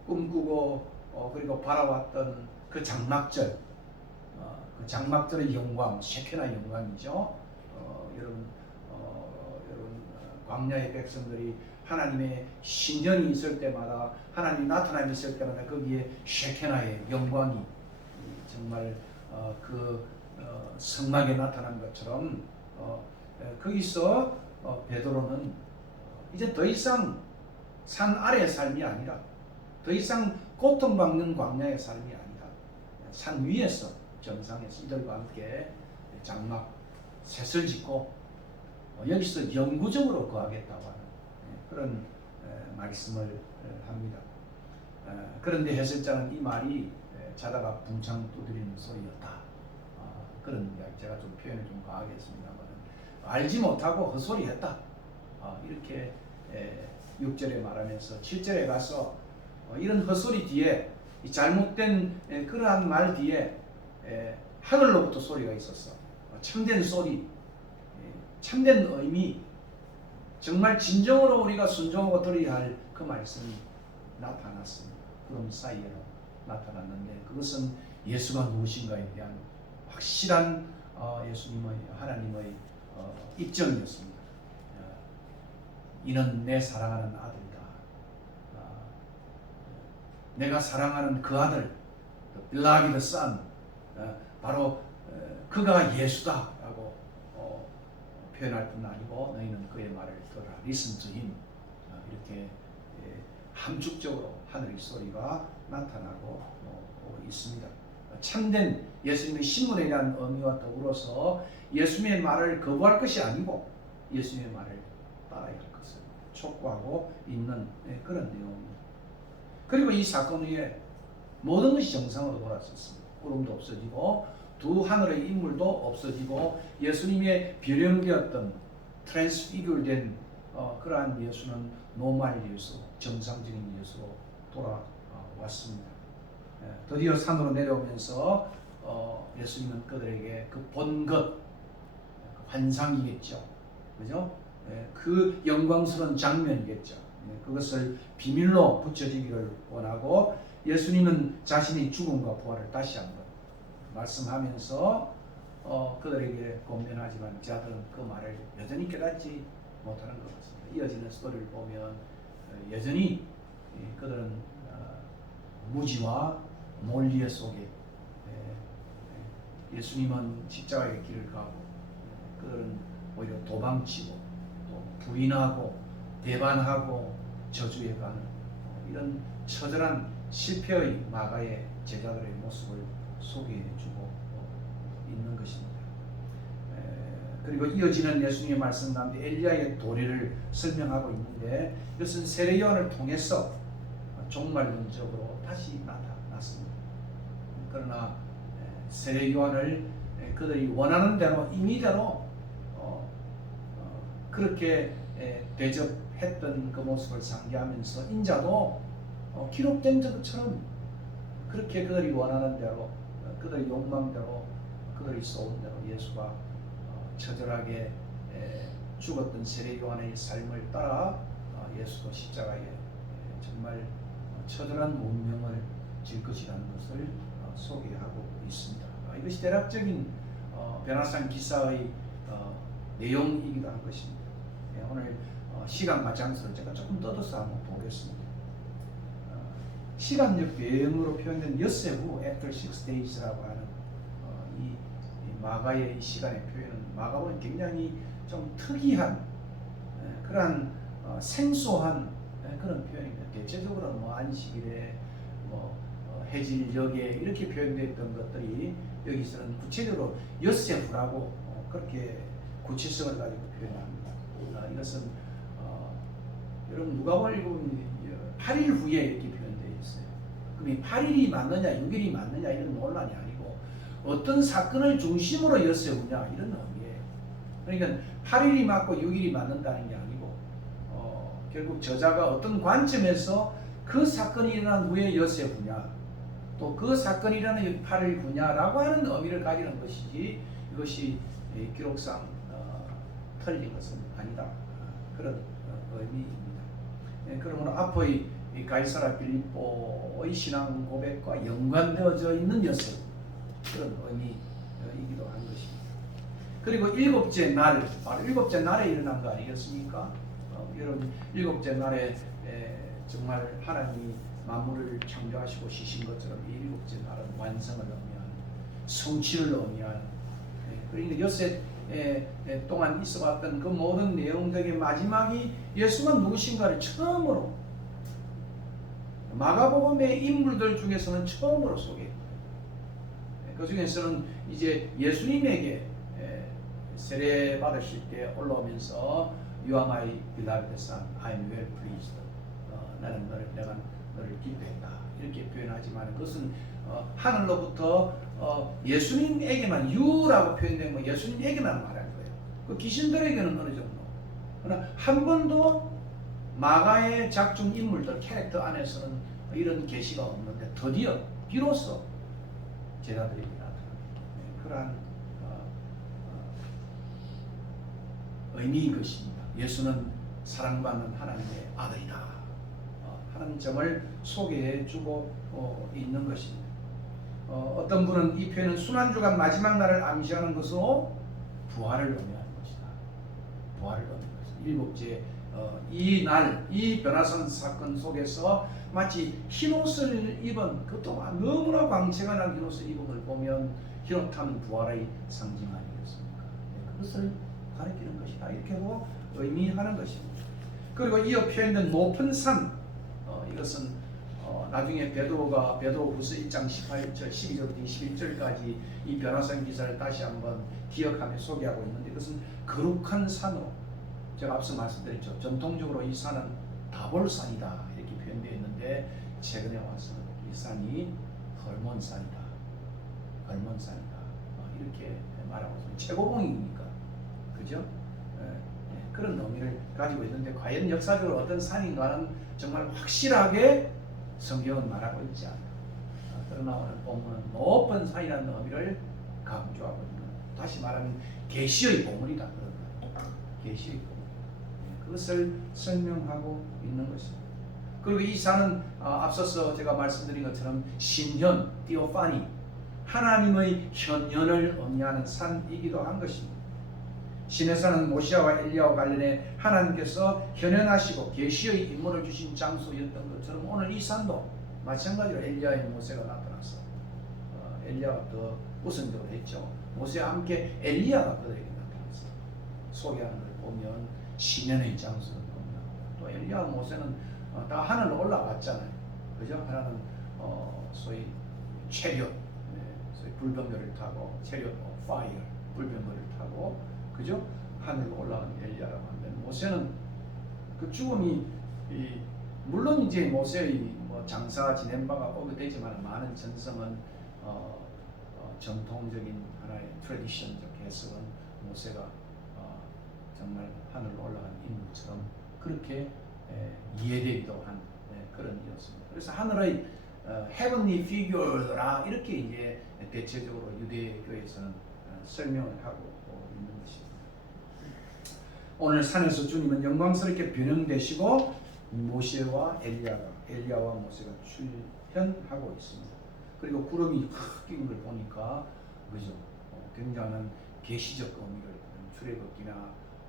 꿈꾸고 그리고 바라왔던 그 장막절, 그 장막절의 영광, 셰케나 영광이죠. 여러분 광야의 백성들이 하나님의 신전이 있을 때마다, 하나님이 나타남이 있을 때마다 거기에 셰케나의 영광이 정말 그 성막에 나타난 것처럼 거기서 베드로는 이제 더 이상 산 아래의 삶이 아니라 더 이상 고통받는 광야의 삶이 아니라 산 위에서 정상에서 이들과 함께 장막 셋을 짓고 여기서 영구적으로 거하겠다고 하는 그런 말씀을 합니다. 그런데 해설자는 이 말이 자다가 붕창 두드리는 소리였다. 그런 이야기, 제가 좀 표현을 좀 과하게 했습니다만 알지 못하고 헛소리했다. 이렇게 6절에 말하면서 7절에 가서 이런 헛소리 뒤에 이 잘못된 그러한 말 뒤에 하늘로부터 소리가 있었어. 참된 소리, 참된 의미, 정말 진정으로 우리가 순종하고 들어야 할 그 말씀이 나타났습니다. 구름 사이에 나타났는데 그것은 예수가 무엇인가에 대한 확실한 예수님의 하나님의 입장이었습니다. 이는 내 사랑하는 아들이다. 내가 사랑하는 그 아들, beloved son, 바로 그가 예수다라고 표현할 뿐 아니고 너희는 그의 말을 들어라. Listen to him. 이렇게 함축적으로 하늘의 소리가 나타나고 있습니다. 참된 예수님의 신분에 대한 의미와 더불어서 예수님의 말을 거부할 것이 아니고 예수님의 말을 따라야 할 것을 촉구하고 있는 그런 내용입니다. 그리고 이 사건 후에 모든 것이 정상으로 돌아섰습니다. 구름도 없어지고 두 하늘의 인물도 없어지고 예수님의 변형되었던 트랜스피규어된 그러한 예수는 노말 예수, 정상적인 예수로 돌아왔습니다. 드디어 산으로 내려오면서 예수님은 그들에게 그 본 것, 환상이겠죠. 그죠? 그 영광스러운 장면이겠죠. 그것을 비밀로 붙여지기를 원하고 예수님은 자신의 죽음과 부활을 다시 한번 말씀하면서 그들에게 권면하지만 자들은 그 말을 여전히 깨닫지 못하는 것 같습니다. 이어지는 스토리를 보면 여전히 그들은 무지와 논리 속에 예수님은 십자가의 길을 가고 그들은 오히려 도망치고 또 부인하고 대반하고 저주해 가는 이런 처절한 실패의 마가의 제자들의 모습을 소개해주고 있는 것입니다. 그리고 이어지는 예수님의 말씀 가운데 엘리야의 도래를 설명하고 있는데 이것은 세례 요한을 통해서 종말론적으로 다시 나타났습니다. 그러나 세례 요한을 그들이 원하는 대로 임의대로 그렇게 대접했던 그 모습을 상기하면서 인자도 기록된 것처럼 그렇게 그들이 원하는 대로 그들의 욕망대로 그들이 쏘은 대로 예수가 처절하게 죽었던 세례 요한의 삶을 따라 예수도 십자가에 정말 처절한 운명을 질 것이라는 것을 소개하고 있습니다. 이것이 대략적인 변화산 기사의 내용이기도 한 것입니다. 오늘 시간 마장서를 제가 조금 떠들어서 한번 보겠습니다. 시간적 배경으로 표현된 엿새후 after 6 days라고 하는 이 마가의 시간의 표현은 마가복음은 굉장히 좀 특이한 그러한 생소한 그런 표현입니다. 대체적으로 안식일에 해질녘에 이렇게 표현됐던 것들이 여기서는 구체적으로 엿새후라고 그렇게 구체성을 가지고 표현합니다. 이것은 여러분 누가복음 8일 후에 이렇게 표현되어 있어요. 그럼 이 8일이 맞느냐 6일이 맞느냐 이런 논란이 아니고 어떤 사건을 중심으로 엿새우냐 이런 의미예요. 그러니까 8일이 맞고 6일이 맞는다는 게 아니고 결국 저자가 어떤 관점에서 그 사건이 일어난 후에 엿새우냐 또 그 사건이 일어나는 8일 후냐라고 하는 의미를 가지는 것이지 이것이 기록상 틀린 것은 아니다. 그런 의미입니다. 그러므로 앞의 가이사라 빌립보의 신앙 고백과 연관되어져 있는 엿새우 그런 의미이기도 한 것입니다. 그리고 일곱째 날, 바로 일곱째 날에 일어난 거 아니겠습니까? 여러분 일곱째 날에 정말 하나님이 만물을 창조하시고 쉬신 것처럼 이 일곱째 날은 완성을 의미하는 성취를 의미하는 그러니까 엿새 동안 있어왔던 그 모든 내용들의 마지막이 예수가 누구신가를 처음으로 마가복음의 인물들 중에서는 처음으로 소개합니다. 그 중에서는 이제 예수님에게 세례 받으실 때 올라오면서 You are my beloved son, I am well pleased. 나는 내가 너를 기뻐했다 이렇게 표현하지만 그것은 하늘로부터 예수님에게만 You라고 표현된 거 예수님에게만 말한 거예요. 그 귀신들에게는 어느 정도. 그러나 한 번도 마가의 작중 인물들 캐릭터 안에서는 이런 계시가 없는데 드디어 비로소 제자들에게 나타나는 그러한 의미인 것입니다. 예수는 사랑받는 하나님의 아들이다 하는 점을 소개해 주고 있는 것입니다. 어떤 분은 이 표현은 순환주간 마지막 날을 암시하는 것으로 부활을 의미하는 것이다. 부활을 의미하는 것이다. 일곱째 이 날, 이 변화산 사건 속에서 마치 흰옷을 입은 그것도 너무나 광채가 난 흰옷을 입은 걸 보면 흰옷하는 부활의 상징 아니겠습니까? 그것을 가리키는 것이다. 이렇게도 의미하는 것입니다. 그리고 이어 표현된 높은 산, 이것은 나중에 베드로후서 1장 18절, 12절부터 21절까지 이 변화산 기사를 다시 한번 기억하며 소개하고 있는데 이것은 거룩한 산으로 제가 앞서 말씀드렸죠. 전통적으로 이 산은 다볼산이다 이렇게 표현되어 있는데 최근에 와서 이 산이 헐몬산이다. 헐몬산이다. 이렇게 말하고 있습니다. 최고봉이니까. 그죠? 그런 의미를 가지고 있는데 과연 역사적으로 어떤 산인가는 정말 확실하게 성경은 말하고 있지 않아요. 그러나 오늘 본문은 높은 산이라는 의미를 강조하고 있는 다시 말하면 계시의 보물이다. 계시의 보물. 그것을 설명하고 있는 것입니다. 그리고 이 산은 앞서서 제가 말씀드린 것처럼 신현, 디오파니, 하나님의 현현을 의미하는 산이기도 한 것입니다. 시내산은 모세와 엘리야와 관련해 하나님께서 현현하시고 계시의 임무를 주신 장소였던 것처럼 오늘 이 산도 마찬가지로 엘리야의 모세가 나타나서 엘리야가 더 우선적으로 했죠. 모세와 함께 엘리야가 그들에게 나타났어요. 소개하는 걸 보면 신년의 장소를 보면 또 엘리야와 모세는 다 하늘로 올라갔잖아요. 그죠? 하나는 소위 체력, 소위 불병거를 타고 체력 파이어 불병거를 타고 그죠? 하늘로 올라간 엘리야라고 하면 모세는 그 죽음이 물론 이제 모세의 뭐 장사 지낸 바가 오게 되지만 많은 전성은 전통적인 하나의 트래디션적 해석은 모세가 정말 하늘로 올라간 인물처럼 그렇게 이해되기도 한 그런 이었습니다. 그래서 하늘의 heavenly figure라 이렇게 이제 대체적으로 유대교에서는 설명을 하고 있는 것입니다. 오늘 산에서 주님은 영광스럽게 변형되시고 모세와 엘리야와 모세가 출현하고 있습니다. 그리고 구름이 낀 걸 보니까 그죠? 굉장한 계시적 의미를 출애굽기나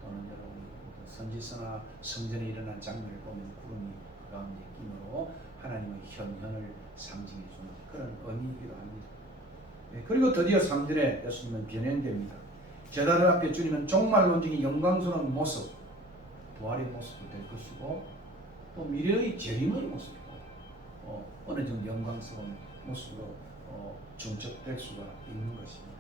또는 여러분 선지서나 성전에 일어난 장면을 보면 구름이 그 가운데 끼므로 하나님의 현현을 상징해 주는 그런 의미이기도 합니다. 그리고 드디어 3절에 예수님은 변형됩니다. 제자들 앞에 주님은 종말론적인 영광스러운 모습, 부활의 모습도 될 것이고 또 미래의 재림의 모습도 어느 정도 영광스러운 모습으로 중첩될 수가 있는 것입니다.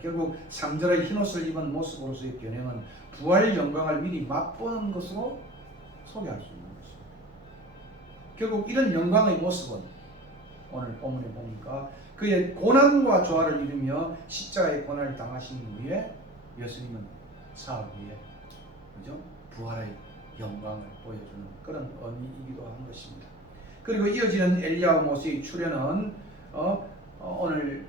결국 3절의 흰옷을 입은 모습으로서의 변형은 부활 영광을 미리 맛보는 것으로 소개할 수 있는 것입니다. 결국 이런 영광의 모습은 오늘 본문에 보니까 그의 고난과 조화를 이루며 십자가의 고난을 당하신 후에 예수님은 사흘 후에 그죠? 부활의 영광을 보여주는 그런 의미이기도 한 것입니다. 그리고 이어지는 엘리야와 모세의 출현은 오늘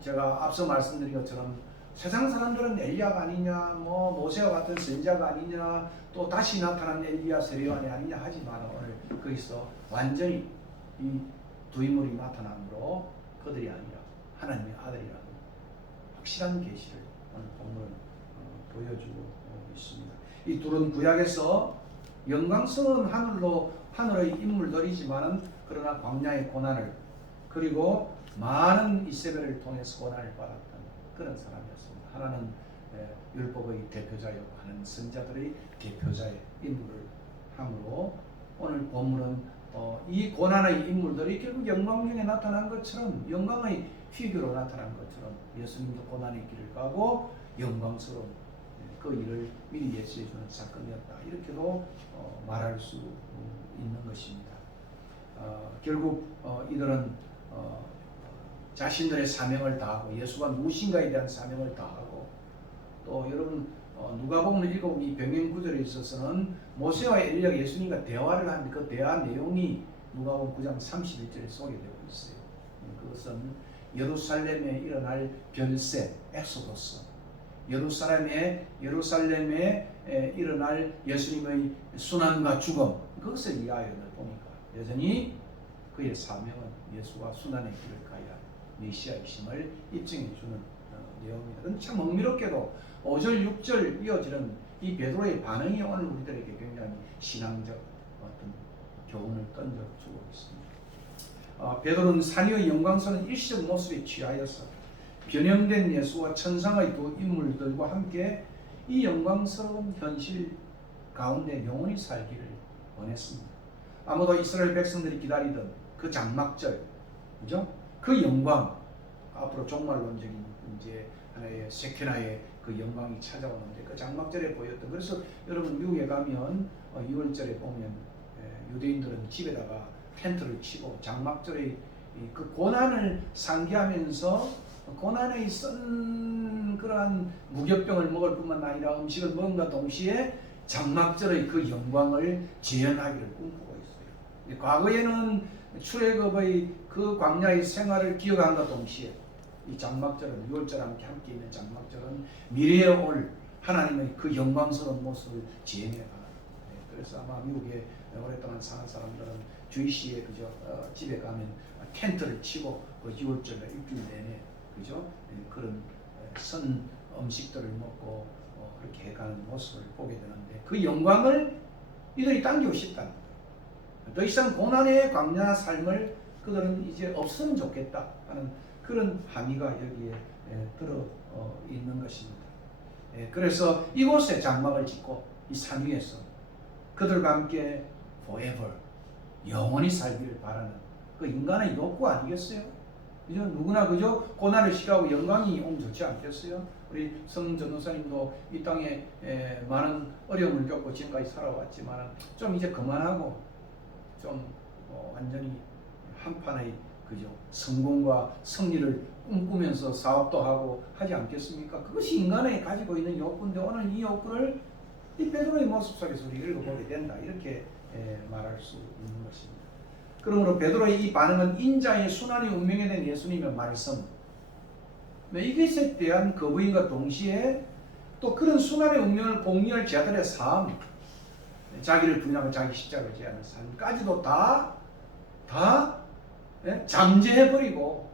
제가 앞서 말씀드린 것처럼 세상 사람들은 엘리야가 아니냐, 뭐 모세와 같은 선지자가 아니냐, 또 다시 나타난 엘리야 세례요한이 아니냐 하지만 오늘 거기서 완전히 이 두 인물이 나타남으로 그들이 아니라 하나님의 아들이라는 확실한 계시를 오늘 본문은 보여주고 있습니다. 이 둘은 구약에서 영광스러운 하늘의 인물들이지만은 그러나 광야의 고난을 그리고 많은 이세벨을 통해서 고난을 받았던 그런 사람이었습니다. 하나는 율법의 대표자였고 하나는 선자들의 대표자의 인물을 함으로 오늘 본문은 이 고난의 인물들이 결국 영광 중에 나타난 것처럼 영광의 피규어로 나타난 것처럼 예수님도 고난의 길을 가고 영광스러운 그 일을 미리 예수해 주는 사건이었다. 이렇게도 말할 수 있는 것입니다. 결국 이들은 자신들의 사명을 다하고 예수가 무엇인가에 대한 사명을 다하고 또 여러분 누가복음 읽어보면 이 병행 구절에 있어서는 모세와 엘리야가 예수님과 대화를 하는데 그 대화 내용이 누가복음 9장 31절에 소개되고 있어요. 그것은 예루살렘에 일어날 별세 엑소더스, 예루살렘에 일어날 예수님의 순환과 죽음, 그것을 이하여 보니까 여전히 그의 사명은 예수가 순환의 길을 가야 메시아이심을 입증해 주는 내용입니다. 근데 참 흥미롭게도 5절 6절 이어지는 이 베드로의 반응이 오늘 우리들에게 굉장히 신앙적 어떤 교훈을 던져주고 있습니다. 베드로는 산위의 영광스러운 일시적 모습에 취하여서 변형된 예수와 천상의 두 인물들과 함께 이 영광스러운 현실 가운데 영원히 살기를 원했습니다. 아무도 이스라엘 백성들이 기다리던 그 장막절, 그죠? 그 영광, 앞으로 종말론적인 이제 하나의 세케나의 그 영광이 찾아오는데 그 장막절에 보였던. 그래서 여러분 미국에 가면 6월절에 보면 유대인들은 집에다가 텐트를 치고 장막절에 그 고난을 상기하면서 고난의 쓴 그러한 무교병을 먹을 뿐만 아니라 음식을 먹음과 동시에 장막절의 그 영광을 재현하기를 꿈꾸고 있어요. 과거에는 출애굽의 그 광야의 생활을 기억함과 동시에 이 장막절은 6월절 함께 있는 장막절은 미래에 올 하나님의 그 영광스러운 모습을 재현해 가는. 그래서 아마 미국에 오랫동안 사는 사람들은 주일시에 그저 집에 가면 텐트를 치고 그 6월절과 일주일 내내 그죠? 그런 선 음식들을 먹고 그렇게 해가는 모습을 보게 되는데 그 영광을 이들이 당기고 싶답니다. 더 이상 고난의 광야 삶을 그들은 이제 없으면 좋겠다 하는 그런 함의가 여기에 들어 있는 것입니다. 그래서 이곳에 장막을 짓고 이 산 위에서 그들과 함께 forever 영원히 살기를 바라는 그 인간의 욕구 아니겠어요? 그죠? 누구나 그죠? 고난을 싫어하고 영광이 오면 좋지 않겠어요? 우리 성 전도사님도 이 땅에 많은 어려움을 겪고 지금까지 살아왔지만 좀 이제 그만하고 좀 완전히 한판의 그죠? 성공과 승리를 꿈꾸면서 사업도 하고 하지 않겠습니까? 그것이 인간이 가지고 있는 욕구인데 오늘 이 욕구를 이 베드로의 모습 속에서 우리 읽어보게 된다. 이렇게 말할 수 있는 것입니다. 그러므로 베드로의 이 반응은 인자의 순환이 운명에 대한 예수님의 말씀, 이것에 대한 거부인과 동시에 또 그런 순환의 운명을 공유할 자들의 삶, 자기를 부인하고 자기 십자가를 지하는 삶까지도 다 잠재해버리고,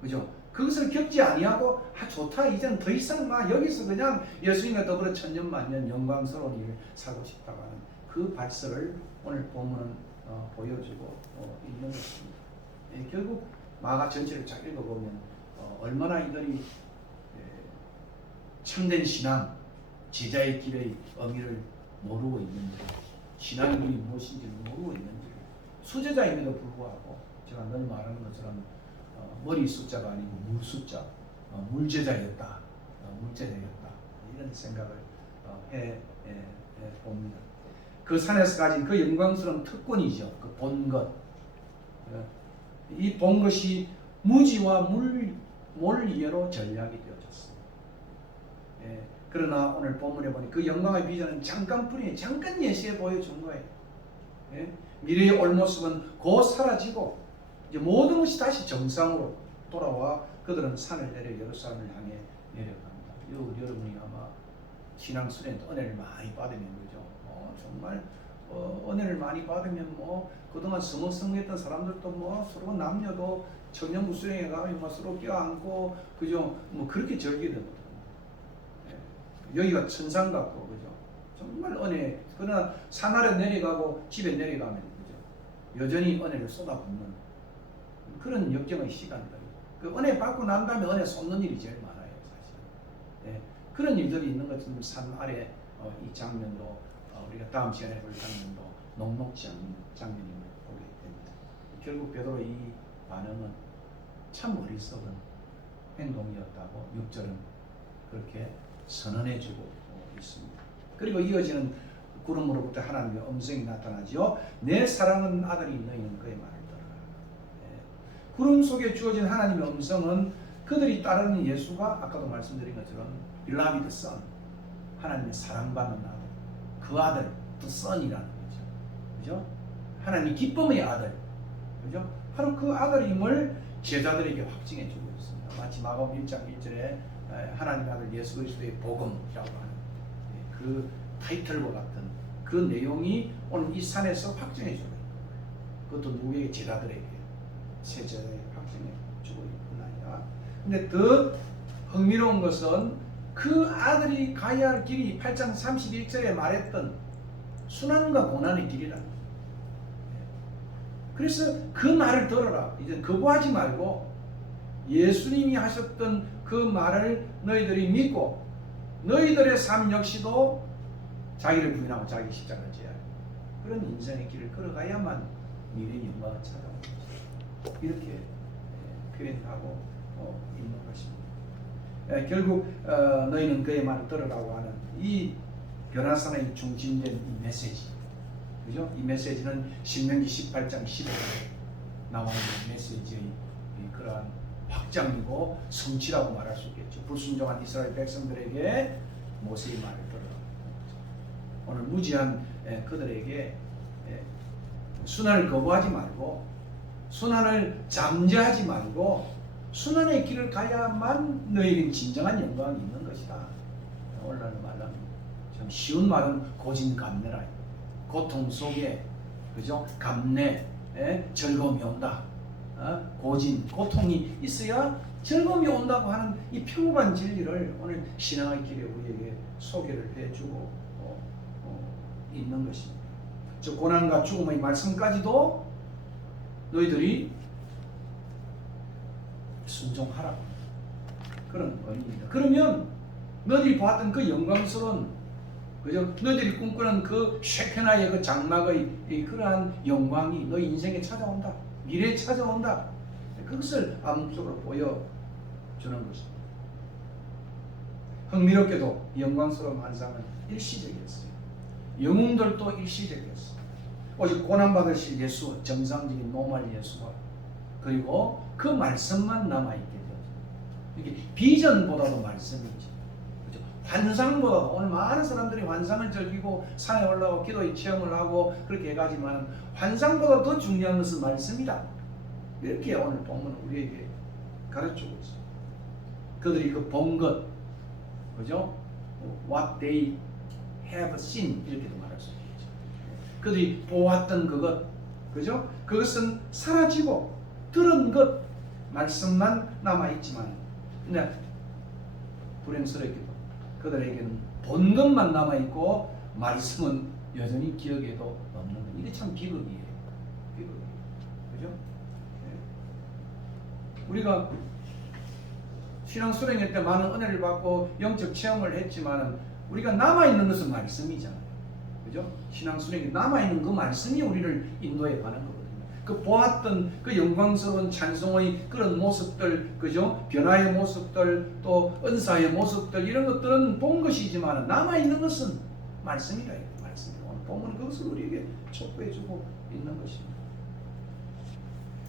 그죠? 그것을 겪지 아니하고 좋다, 이제는 더 이상 여기서 그냥 예수님과 더불어 천년만년 영광스러운 일을 살고 싶다고 하는 그 발설을 오늘 본문은 보여주고 있는 것입니다. 결국 마가 전체를 잘 읽어보면 얼마나 이들이 참된 신앙, 제자의 길의 의미를 모르고 있는지, 신앙이 무엇인지를 모르고 있는지, 수제자임에도 불구하고 제가 늘 말하는 것처럼 머리 숫자가 아니고 물 숫자, 물제자였다, 이런 생각을 해 봅니다. 그 산에서 가진 그 영광스러운 특권이죠. 그 본 것. 이 본 것이 무지와 몰예로 전략이 되어졌습니다. 그러나 오늘 본문에 보니 그 영광의 비전은 잠깐뿐이에요. 잠깐 예시해 보여준 거예요. 미래의 올 모습은 곧 사라지고 이제 모든 것이 다시 정상으로 돌아와 그들은 산을 내려 예루살렘을 향해 내려갑니다. 여러분이 아마 신앙순례 은혜를 많이 받으면 그죠? 정말 은혜를 많이 받으면 그동안 성성했던 사람들도 서로 남녀도 청년부 수련회 가면 서로 껴안고 그죠? 그렇게 절게 되거든요. 여기가 천상 같고 그죠? 정말 은혜. 그러나 산 아래 내려가고 집에 내려가면 그죠? 여전히 은혜를 쏟아붓는 그런 역경의 시간들. 그 은혜 받고 난 다음에 은혜 쏟는 일이 제일 많아요, 사실. 그런 일들이 있는 것처럼 산 아래 이 장면도 우리가 다음 시간에 볼 장면도 녹록지 않는 장면임을 보게 결국 베드로의 이 반응은 참 어리석은 행동이었다고 6절은 그렇게 선언해주고 있습니다. 그리고 이어지는 구름으로부터 하나님의 음성이 나타나죠. 내 사랑하는 아들이 너희는 그의 말을 들어라. 구름 속에 주어진 하나님의 음성은 그들이 따르는 예수가 아까도 말씀드린 것처럼 Beloved Son, 하나님의 사랑받는 아들, 그 아들, the Son이라는 거죠. 그죠? 하나님의 기쁨의 아들, 그죠? 바로 그 아들임을 제자들에게 확증해 주고 있습니다. 마치 마가복음 1장 1절에 하나님의 아들 예수 그리스도의 복음이라고 하는 그 타이틀과 같은 그 내용이 오늘 이 산에서 확증해 주는 거예요. 그것도 누구에게? 제자들에게, 세 제자에게 확증해 주고 있구나. 근데 더 흥미로운 것은 그 아들이 가야 할 길이 8장 31절에 말했던 순환과 고난의 길이라는 거예요. 그래서 그 말을 들어라. 이제 거부하지 말고 예수님이 하셨던 그 말을 너희들이 믿고 너희들의 삶 역시도 자기를 부인하고 자기 십자가를 져야 해요. 그런 인생의 길을 걸어가야만 미래의 영광을 찾아오는 것입니다. 이렇게 표현하고 있는 것입니다. 결국 너희는 그의 말을 들으라고 하는 이 변화산의 중심된 이 메시지, 그죠? 이 메시지는 신명기 18장 15절에 나오는 메시지의 그러한 확장이고 성취라고 말할 수 있겠죠. 불순종한 이스라엘 백성들에게 모세의 말을 들으라. 오늘 무지한 그들에게 순환을 거부하지 말고 순환을 잠재하지 말고 순환의 길을 가야만 너희에게 진정한 영광이 있는 것이다. 오늘날 말은 참 쉬운 말은 고진감래라. 고통 속에 그죠? 감래, 즐거움이 온다. 고진, 고통이 있어야 즐거움이 온다고 하는 이 평범한 진리를 오늘 신앙의 길에 우리에게 소개를 해주고 있는 것입니다. 저 고난과 죽음의 말씀까지도 너희들이 순종하라고 그런 의미입니다. 그러면 너희들이 보았던 그 영광스러운, 그죠? 너희들이 꿈꾸는 그 쉐케나의 그 장막의 그러한 영광이 너희 인생에 찾아온다. 미래에 찾아온다. 그것을 암묵적으로 보여주는 것입니다. 흥미롭게도 영광스러운 환상은 일시적이었어요. 영웅들도 일시적이었어요. 오직 고난받으실 예수, 정상적인 노말 예수와 그리고 그 말씀만 남아있게 되었어요. 이게 비전보다도 말씀이지. 그죠? 환상보다도 오늘 많은 사람들이 환상을 즐기고 산에 올라가고 기도의 체험을 하고 그렇게 해가지만 환상보다 더 중요한 것은 말씀이다. 이렇게 오늘 본문은 우리에게 가르치고 있어요. 그들이 그 본 것, 그죠? What they have seen 이렇게도 말할 수 있겠죠. 그들이 보았던 그것, 그죠? 그것은 사라지고 들은 것 말씀만 남아 있지만, 근데 불행스럽게도 그들에게는 본 것만 남아 있고 말씀은 여전히 기억에도 없는 것. 이게 참 비극이에요. 비극이에요. 그죠? 우리가 신앙 수련회 때 많은 은혜를 받고 영적 체험을 했지만 우리가 남아있는 것은 말씀이잖아요. 그죠? 신앙 수련회 남아있는 그 말씀이 우리를 인도해 가는 거거든요. 그 보았던 그 영광스러운 찬송의 그런 모습들, 그죠? 변화의 모습들, 또 은사의 모습들, 이런 것들은 본 것이지만 남아있는 것은 말씀이라. 말씀이라. 오늘 본문은 그것을 우리에게 촉구해주고 있는 것입니다.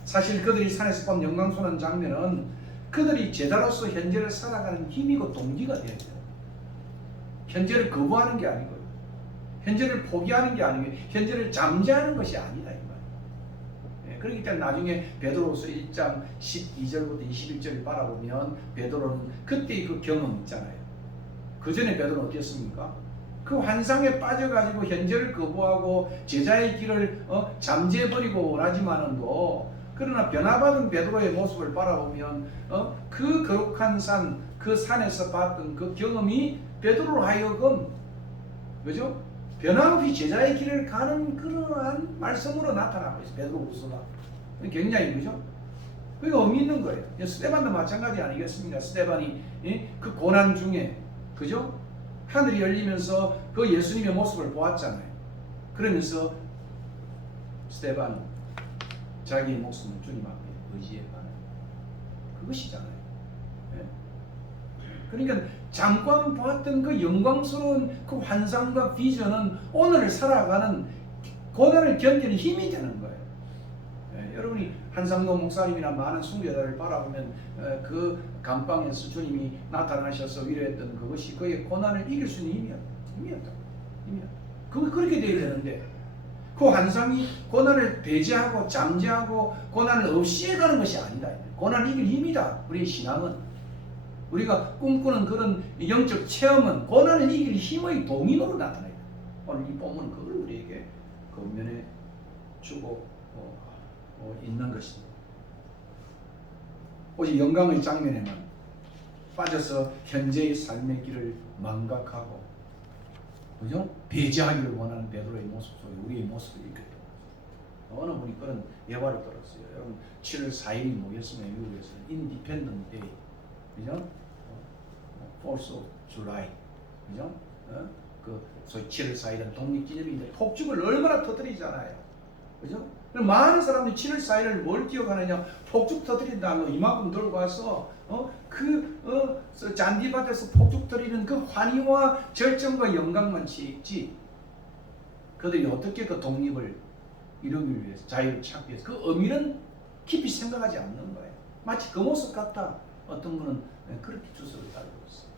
사실 그들이 산에서 본 영광스러운 장면은 그들이 제자로서 현재를 살아가는 힘이고 동기가 되어야 돼요. 현재를 거부하는 게 아니고요. 현재를 포기하는 게 아니고 현재를 잠재하는 것이 아니다 이 말이에요. 그렇기 때문에 나중에 베드로후서 1장 12절부터 21절을 바라보면 베드로는 그때의 그 경험 있잖아요. 그 전에 베드로는 어땠습니까? 그 환상에 빠져가지고 현재를 거부하고 제자의 길을 잠재해버리고 원하지만은도 그러나 변화받은 베드로의 모습을 바라보면 그 거룩한 산, 그 산에서 봤던 그 경험이 베드로로 하여금, 그죠? 변함없이 제자의 길을 가는 그러한 말씀으로 나타나고 있어요. 베드로후서가 굉장히, 그죠? 그게 의미 있는 거예요. 스데반도 마찬가지 아니겠습니까? 스데반이 그 고난 중에, 그죠? 하늘이 열리면서 그 예수님의 모습을 보았잖아요. 그러면서 스데반은 자기의 목숨을 주님 앞에 의지해가는 그것이잖아요. 예? 그러니까 잠깐 보았던 그 영광스러운 그 환상과 비전은 오늘 살아가는 고난을 견디는 힘이 되는 거예요. 예, 여러분이 한상도 목사님이나 많은 순교자를 바라보면 그 감방에서 주님이 나타나셔서 위로했던 그것이 그의 고난을 이길 수 있는 힘이었다. 그렇게 되어야 되는데 그 환상이 고난을 배제하고 잠재하고 고난을 없이 해가는 것이 아니다. 고난을 이길 힘이다. 우리의 신앙은 우리가 꿈꾸는 그런 영적 체험은 고난을 이길 힘의 동인으로 나타나요. 오늘 이 본문은 그걸 우리에게 권면해 주고 있는 것입니다. 오직 영광의 장면에만 빠져서 현재의 삶의 길을 망각하고 그죠? 배제하기를 원하는 베드로의 모습 속에 우리의 모습을 읽게 됩니다. 어느 분이 그런 예화를 들었어요. 여러분 7월 4일이 뭐였으면 미국에서는 인디펜던트 데이, 그죠? 4th of July, 그죠? 그 소위 7월 4일은 독립기념일인데 폭죽을 얼마나 터뜨리잖아요, 그죠? 많은 사람들이 7월 4일을 뭘 기억하느냐? 폭죽 터뜨린다고 이만큼 들고 와서 잔디밭에서 폭죽 터뜨리는 그 환희와 절정과 영광만 찍지 그들이 어떻게 그 독립을 이루기 위해서 자유를 찾기 위해서 그 의미는 깊이 생각하지 않는 거예요. 마치 그 모습 같다. 어떤 분은 그렇게 주석을 달고 있어요.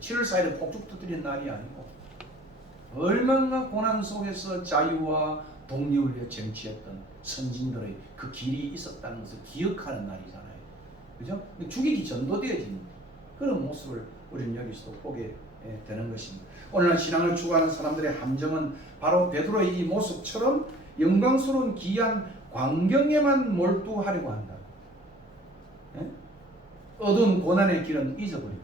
7월 4일은 폭죽 터뜨리는 날이 아니고 얼마나 고난 속에서 자유와 독립을 위해 쟁취했던 선진들의 그 길이 있었다는 것을 기억하는 날이잖아요. 그죠? 죽이기 전도되어진 그런 모습을 우리는 여기서도 보게 되는 것입니다. 오늘날 신앙을 추구하는 사람들의 함정은 바로 베드로의 이 모습처럼 영광스러운 기이한 광경에만 몰두하려고 한다. 예? 어두운 고난의 길은 잊어버리고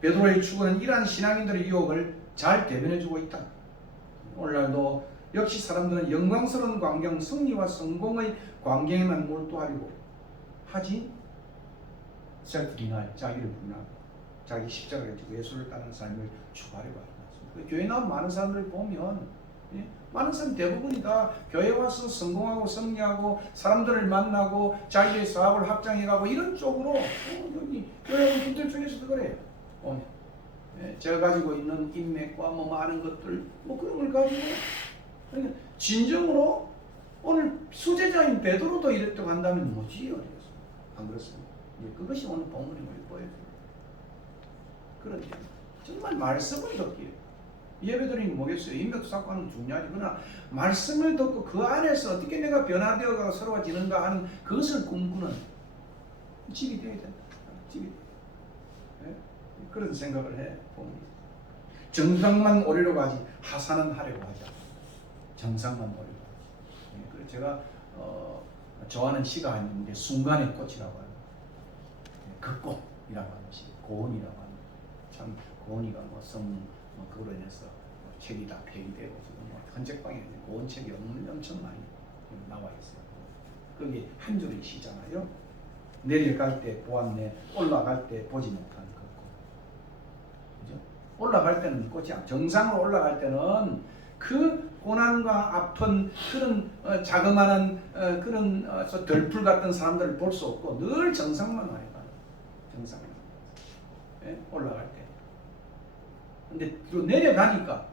베드로의 추구는 이러한 신앙인들의 유혹을 잘 대변해주고 있다. 오늘날도 역시 사람들은 영광스러운 광경, 승리와 성공의 광경에만 몰두하려고 하지 셀프 디나이, 자기를 부인하고 자기 십자가를 지고 예수를 따르는 삶을 추구하려고 하는 것입니다. 교회 나온 많은 사람들을 보면 많은 사람 대부분이 다 교회 와서 성공하고 승리하고 사람들을 만나고 자기의 사업을 확장해가고 이런 쪽으로 여기 교회 분들 중에서도 그래요. 제가 가지고 있는 인맥과 많은 것들 그런 걸 가지고 그러니까 진정으로 오늘 수제자인 베드로도 이랬다고 한다면 뭐지요? 안 그렇습니까? 그것이 오늘 본문이 우리 보여줘요. 그런데 정말 말씀을 듣기에 예배드리는 뭐겠어요? 인맥 쌓고는 중요하지. 그러나 말씀을 듣고 그 안에서 어떻게 내가 변화되어가 새로워지는가 하는 그것을 꿈꾸는 집이 되어야 된다. 집이. 네? 그런 생각을 해 봅니다. 정상만 오려고 하지 하산은 하려고 하지 않아. 정상만 오려고 하지. 네, 그래서 제가 좋아하는 시가 있는데 순간의 꽃이라고 하는 그 꽃이라고 하는 시, 고은이라고 하는 참 고은이가 그로 인해서 책이 다 폐기되고 지금 헌책방에 고은책이 엄청 많이 나와 있어요. 거기 한 줄의 시잖아요. 내려갈 때 보았네, 올라갈 때 보지 못한 그 꽃. 그죠? 올라갈 때는 꽃이 정상으로 올라갈 때는 그 고난과 아픈 그런 자그마한 그런 덜풀 같은 사람들을 볼 수 없고 늘 정상만 와요. 정상만. 예? 올라갈 때. 근데 뒤로 내려가니까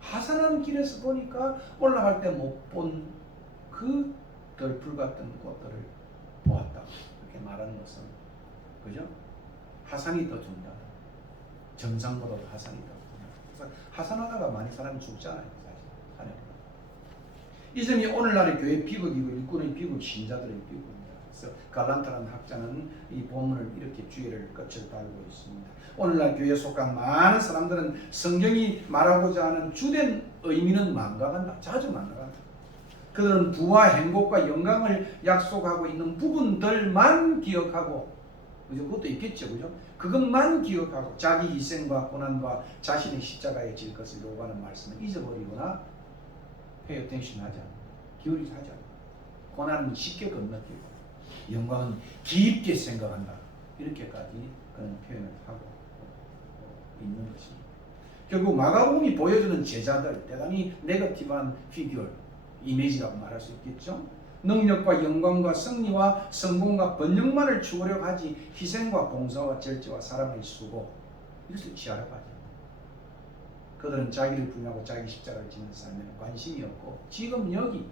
하산하는 길에서 보니까 올라갈 때 못 본 그 덜풀 같은 꽃들을 보았다. 이렇게 말하는 것은 그죠? 하산이 더 중요하다. 정상보다도 하산이 더 중요하다. 그래서 하산하다가 많이 사람이 죽잖아요. 사실. 이 점이 오늘날의 교회 비극이고 일꾼의 비극, 신자들의 비극입니다. 그래서 갈란타라는 학자는 이 본문을 이렇게 주의를 끝을 달고 있습니다. 오늘날 교회에 속한 많은 사람들은 성경이 말하고자 하는 주된 의미는 망각한다. 자주 망각한다. 그들은 부와 행복과 영광을 약속하고 있는 부분들만 기억하고, 그죠? 그것도 있겠죠, 그죠? 그것만 기억하고 자기 희생과 고난과 자신의 십자가에 질 것을 요구하는 말씀을 잊어버리거나 pay attention 하지 않아. 기울이지 하지 않아. 고난은 쉽게 건너뛰고 영광은 깊게 생각한다. 이렇게까지 그런 표현을 하고 있는 것입니다. 결국 마가복음이 보여주는 제자들, 대단히 네거티브한 피규어, 이미지라고 말할 수 있겠죠. 능력과 영광과 승리와 성공과 번영만을 추구려고 하지 희생과 봉사와 절제와 사람의 수고 이것을 취하려고 하죠. 그들은 자기를 부인하고 자기 십자가를 지는 삶에는 관심이 없고 지금 여기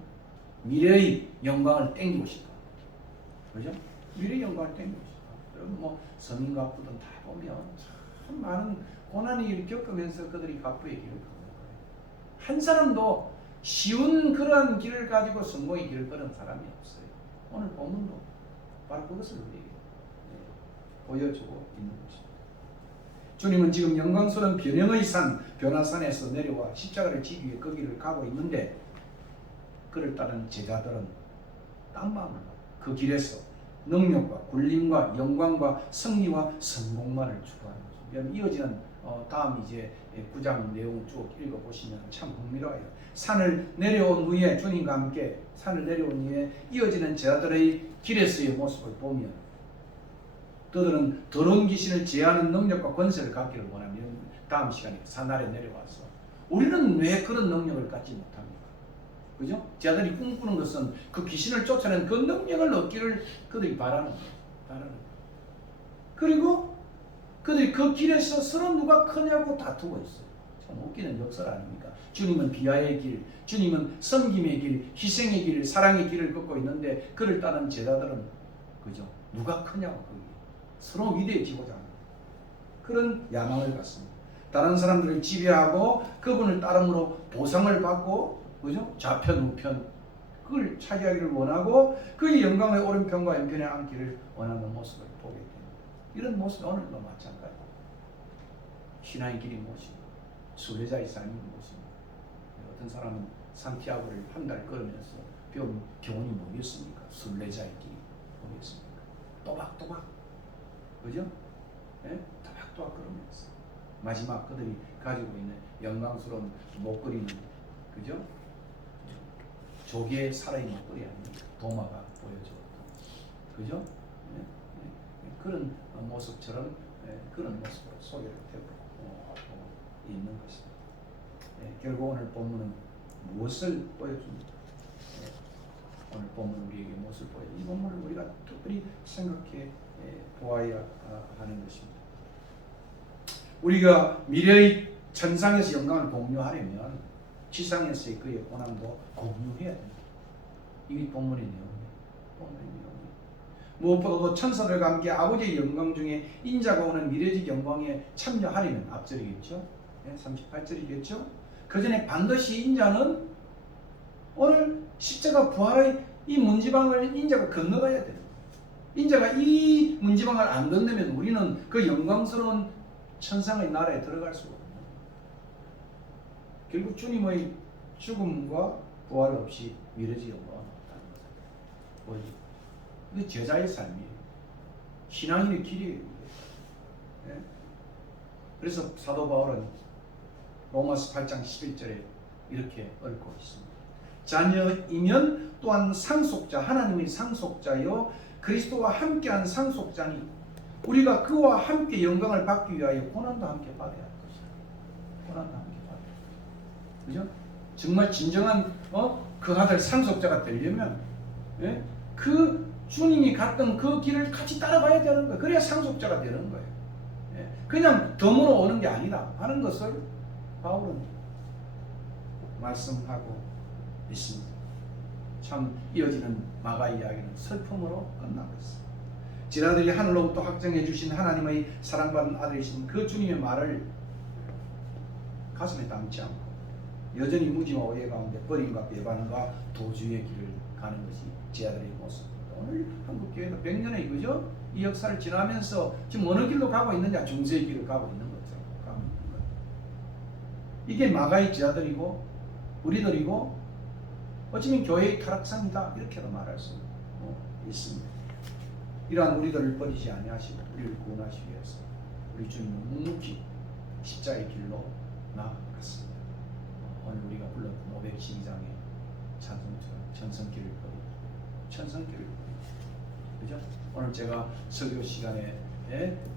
미래의 영광을 땡기고 싶어. 그죠? 미래의 영광을 땡기고 싶어. 여러분 뭐 서민가부든 다 보면 참 많은 고난의 일을 겪으면서 그들이 가부의 길을 걷는 거예요. 한 사람도 쉬운 그런 길을 가지고 성공의 길을 걸은 사람이 없어요. 오늘 본문도 바로 그것을 우리에게 보여주고 있는 것입니다. 주님은 지금 영광스러운 변형의 산 변화산에서 내려와 십자가를 지기 위해 거기를 가고 있는데 그를 따르는 제자들은 딴 마음을 그 길에서 능력과 굴림과 영광과 승리와 성공만을 추구하는 거죠. 이어지는 다음 이제 9장 내용 쭉 읽어보시면 참 흥미로워요. 산을 내려온 후에 주님과 함께 산을 내려온 후에 이어지는 제자들의 길에서의 모습을 보면 그들은 더러운 귀신을 제하는 능력과 권세를 갖기를 원하면 다음 시간에 산 아래 내려와서 우리는 왜 그런 능력을 갖지 못합니까? 그죠? 제자들이 꿈꾸는 것은 그 귀신을 쫓아내는 그 능력을 얻기를 그들이 바라는 거예요. 그리고 그들이 그 길에서 서로 누가 크냐고 다투고 있어요. 참 웃기는 역설 아닙니까? 주님은 비하의 길, 주님은 섬김의 길, 희생의 길, 사랑의 길을 걷고 있는데 그를 따르는 제자들은 그죠? 누가 크냐고 거기 서로 위대해지고자 하는 그런 야망을 갖습니다. 다른 사람들을 지배하고 그분을 따름으로 보상을 받고 그죠? 좌편 우편 그걸 차지하기를 원하고 그의 영광의 오른편과 왼편에 앉기를 원하는 모습을 보게 됩니다. 이런 모습이 오늘도 마찬가지입니다. 신앙의 길이 무엇입니까? 순례자의 삶이 무엇입니까? 어떤 사람은 산티아고를 한 달 걸으면서 배운 교훈이 뭐겠습니까? 순례자의 길이 뭐겠습니까? 또박또박 그죠? 네? 또박또박 걸으면서 마지막 그들이 가지고 있는 영광스러운 목걸이는 그죠? 조개의 살아있는 목걸이 아닙니까? 도마가 보여주었던 그죠? 네? 네? 그런 모습처럼 그런 모습으로 소개를 되고 있는 것입니다. 결국 오늘 본문은 무엇을 보여줍니까? 오늘 본문 우리에게 무엇을 보여줍니까? 이 본문을 우리가 특별히 생각해 보아야 하는 것입니다. 우리가 미래의 천상에서 영광을 공유하려면 지상에서의 그의 고난도 공유해야 됩니다. 이게 본문의 내용이에요. 본문의 내용이에요. 무엇보다도 천사들과 함께 아버지의 영광 중에 인자가 오는 미래적 영광에 참여하려면 앞절이겠죠. 38절이겠죠. 그 전에 반드시 인자는 오늘 십자가 부활의 이 문지방을 인자가 건너가야 돼요. 인자가 이 문지방을 안 건너면 우리는 그 영광스러운 천상의 나라에 들어갈 수가 없는 거예요. 결국 주님의 죽음과 부활 없이 미래적 영광은 없다는 거죠. 뭐지? 이거 제자의 삶이에요. 신앙인의 길이에요. 네? 그래서 사도 바울은 로마서 8장 11절에 이렇게 얽고 있습니다. 자녀이면 또한 상속자, 하나님의 상속자요 그리스도와 함께한 상속자니 우리가 그와 함께 영광을 받기 위하여 고난도 함께 받아야 할 것이다. 고난도 함께 받아야 할 것이다. 그죠? 정말 진정한 그 아들 상속자가 되려면 그 주님이 갔던 그 길을 같이 따라가야 되는 거예요. 그래야 상속자가 되는 거예요. 그냥 덤으로 오는 게 아니다 하는 것을 바울은 말씀하고 있습니다. 참 이어지는 마가 이야기는 슬픔으로 끝나고 있습니다. 제자들이 하늘로부터 확정해 주신 하나님의 사랑받은 아들이신 그 주님의 말을 가슴에 담지 않고 여전히 무지와 오해 가운데 버림과 배반과 도주의 길을 가는 것이 제자들의 모습입니다. 오늘 한국교회도 100년의 그죠? 이 역사를 지나면서 지금 어느 길로 가고 있느냐? 중세의 길을 가고 있는 거죠. 이게 마가의 제자들이고 우리들이고 어쩌면 교회의 타락상이다 이렇게도 말할 수 있습니다. 이러한 우리들을 버리지 아니하시고 우리를 구원하시기 위해서 우리 주님은 묵묵히 십자의 길로 나아갔습니다. 오늘 우리가 불렀던 512장의 찬송처럼 천성길을 버리고 천성길을 버리고 그죠? 오늘 제가 설교 시간에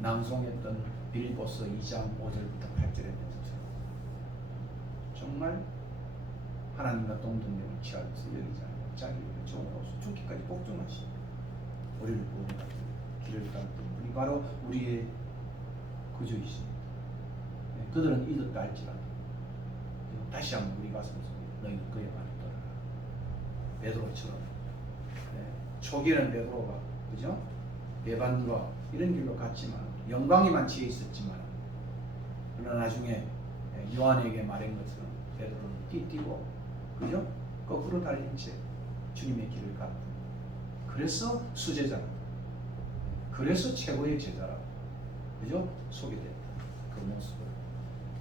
낭송했던 빌립보서 2장 5절부터 8절에 대해서 정말 하나님과 동등됨을 취하면서 여기지 않고 자기를 종으로 죽기까지 복종하시 우리를 구원하기 길을 가는 분이 바로 우리의 구주이십니다. 그들은 이득다 할지라도 다시 한번 우리 가슴에서 너희는 그의 말을 떠나라. 베드로처럼 초기에는 베드로가 그죠? 배반과 이런 길로 갔지만 영광이 만치에 있었지만 그러나 나중에 요한에게 말한 것은 베드로는 띠띠고 그죠? 거꾸로 달린 채 주님의 길을 갔고 그래서 수제자라 그래서 최고의 제자라고 그죠? 소개됐다. 그 모습을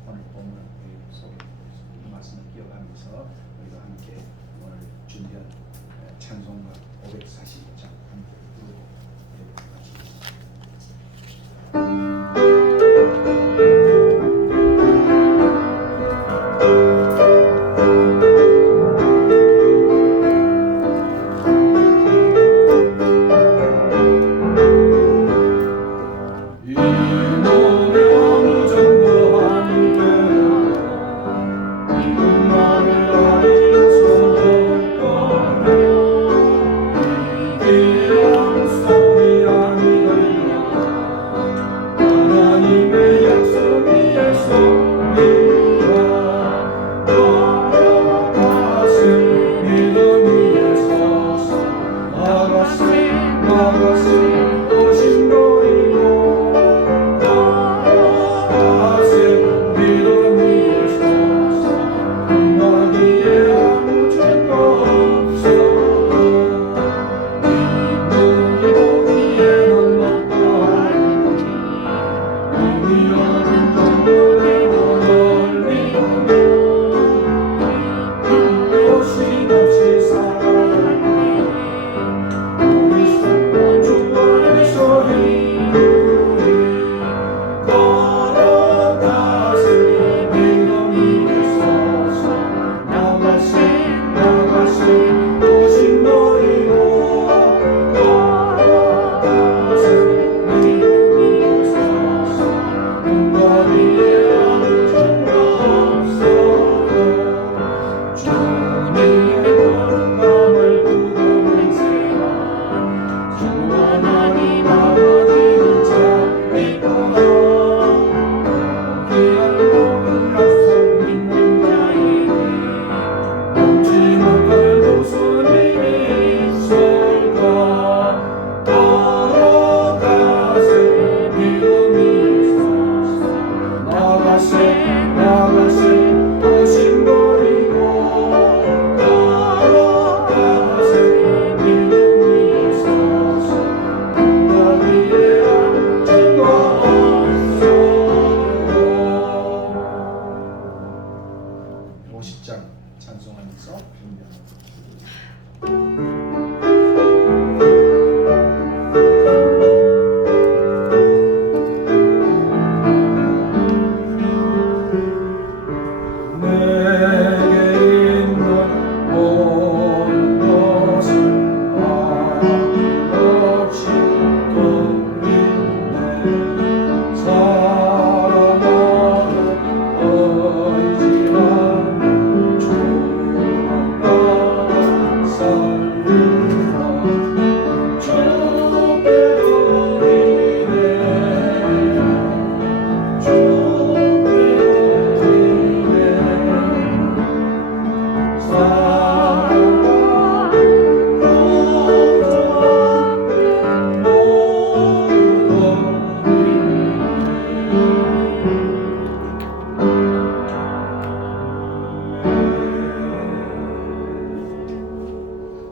오늘 본문을 소개해드리고 있습니다. 이 말씀을 기억하면서 우리가 함께 오늘 준비한 찬송가 545장 함께 부르고 예배를 마치겠습니다.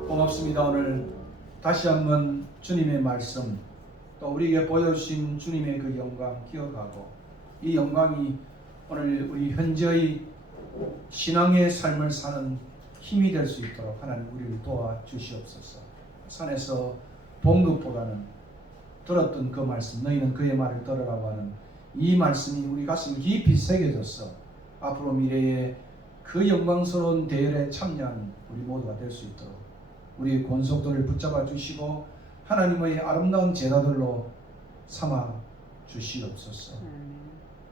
고맙습니다. 오늘 다시 한번 주님의 말씀 또 우리에게 보여주신 주님의 그 영광 기억하고 이 영광이 오늘 우리 현재의 신앙의 삶을 사는 힘이 될 수 있도록 하나님 우리를 도와주시옵소서. 산에서 본 것보다는 들었던 그 말씀 너희는 그의 말을 들으라고 하는 이 말씀이 우리 가슴에 깊이 새겨져서 앞으로 미래에 그 영광스러운 대열에 참여하는 우리 모두가 될 수 있도록 우리의 권속들을 붙잡아 주시고 하나님의 아름다운 제자들로 삼아 주시옵소서.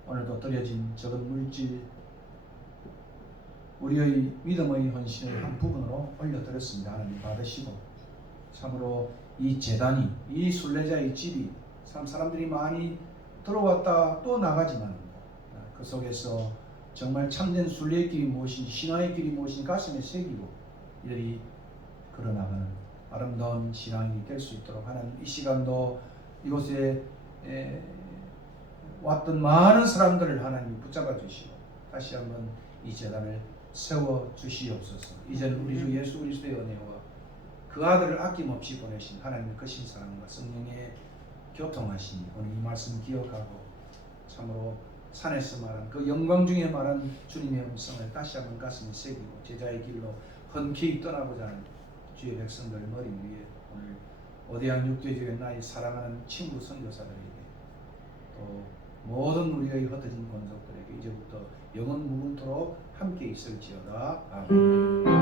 오늘도 떨어진 적은 물질 우리의 믿음의 헌신의 한 부분으로 올려드렸습니다. 하나님 받으시고 참으로 이 제단이 이 순례자의 집이 참 사람들이 많이 들어왔다 또 나가지만 그 속에서 정말 참된 순례의 길이 무엇인지 신앙의 길이 무엇인지 가슴에 새기고 이들이 걸어나가는 아름다운 신앙이 될 수 있도록 하는 이 시간도 이곳에 왔던 많은 사람들을 하나님 붙잡아 주시고 다시 한번 이 재단을 세워 주시옵소서. 이제는 우리 주 예수 그리스도의 은혜와 그 아들을 아낌없이 보내신 하나님의 크신 사랑과 성령의 교통하시니 오늘 이 말씀 기억하고 참으로 산에서 말한 그 영광 중에 말한 주님의 음성을 다시 한번 가슴에 새기고 제자의 길로 흔쾌히 떠나고자 하는 주의 백성들 머리 위에 오늘 오대양 육교지교회 나의 사랑하는 친구 선교사들에게 또 모든 우리의 흩어진 권속들에게 이제부터 영원 무궁토록 함께 있을지어다. 아멘.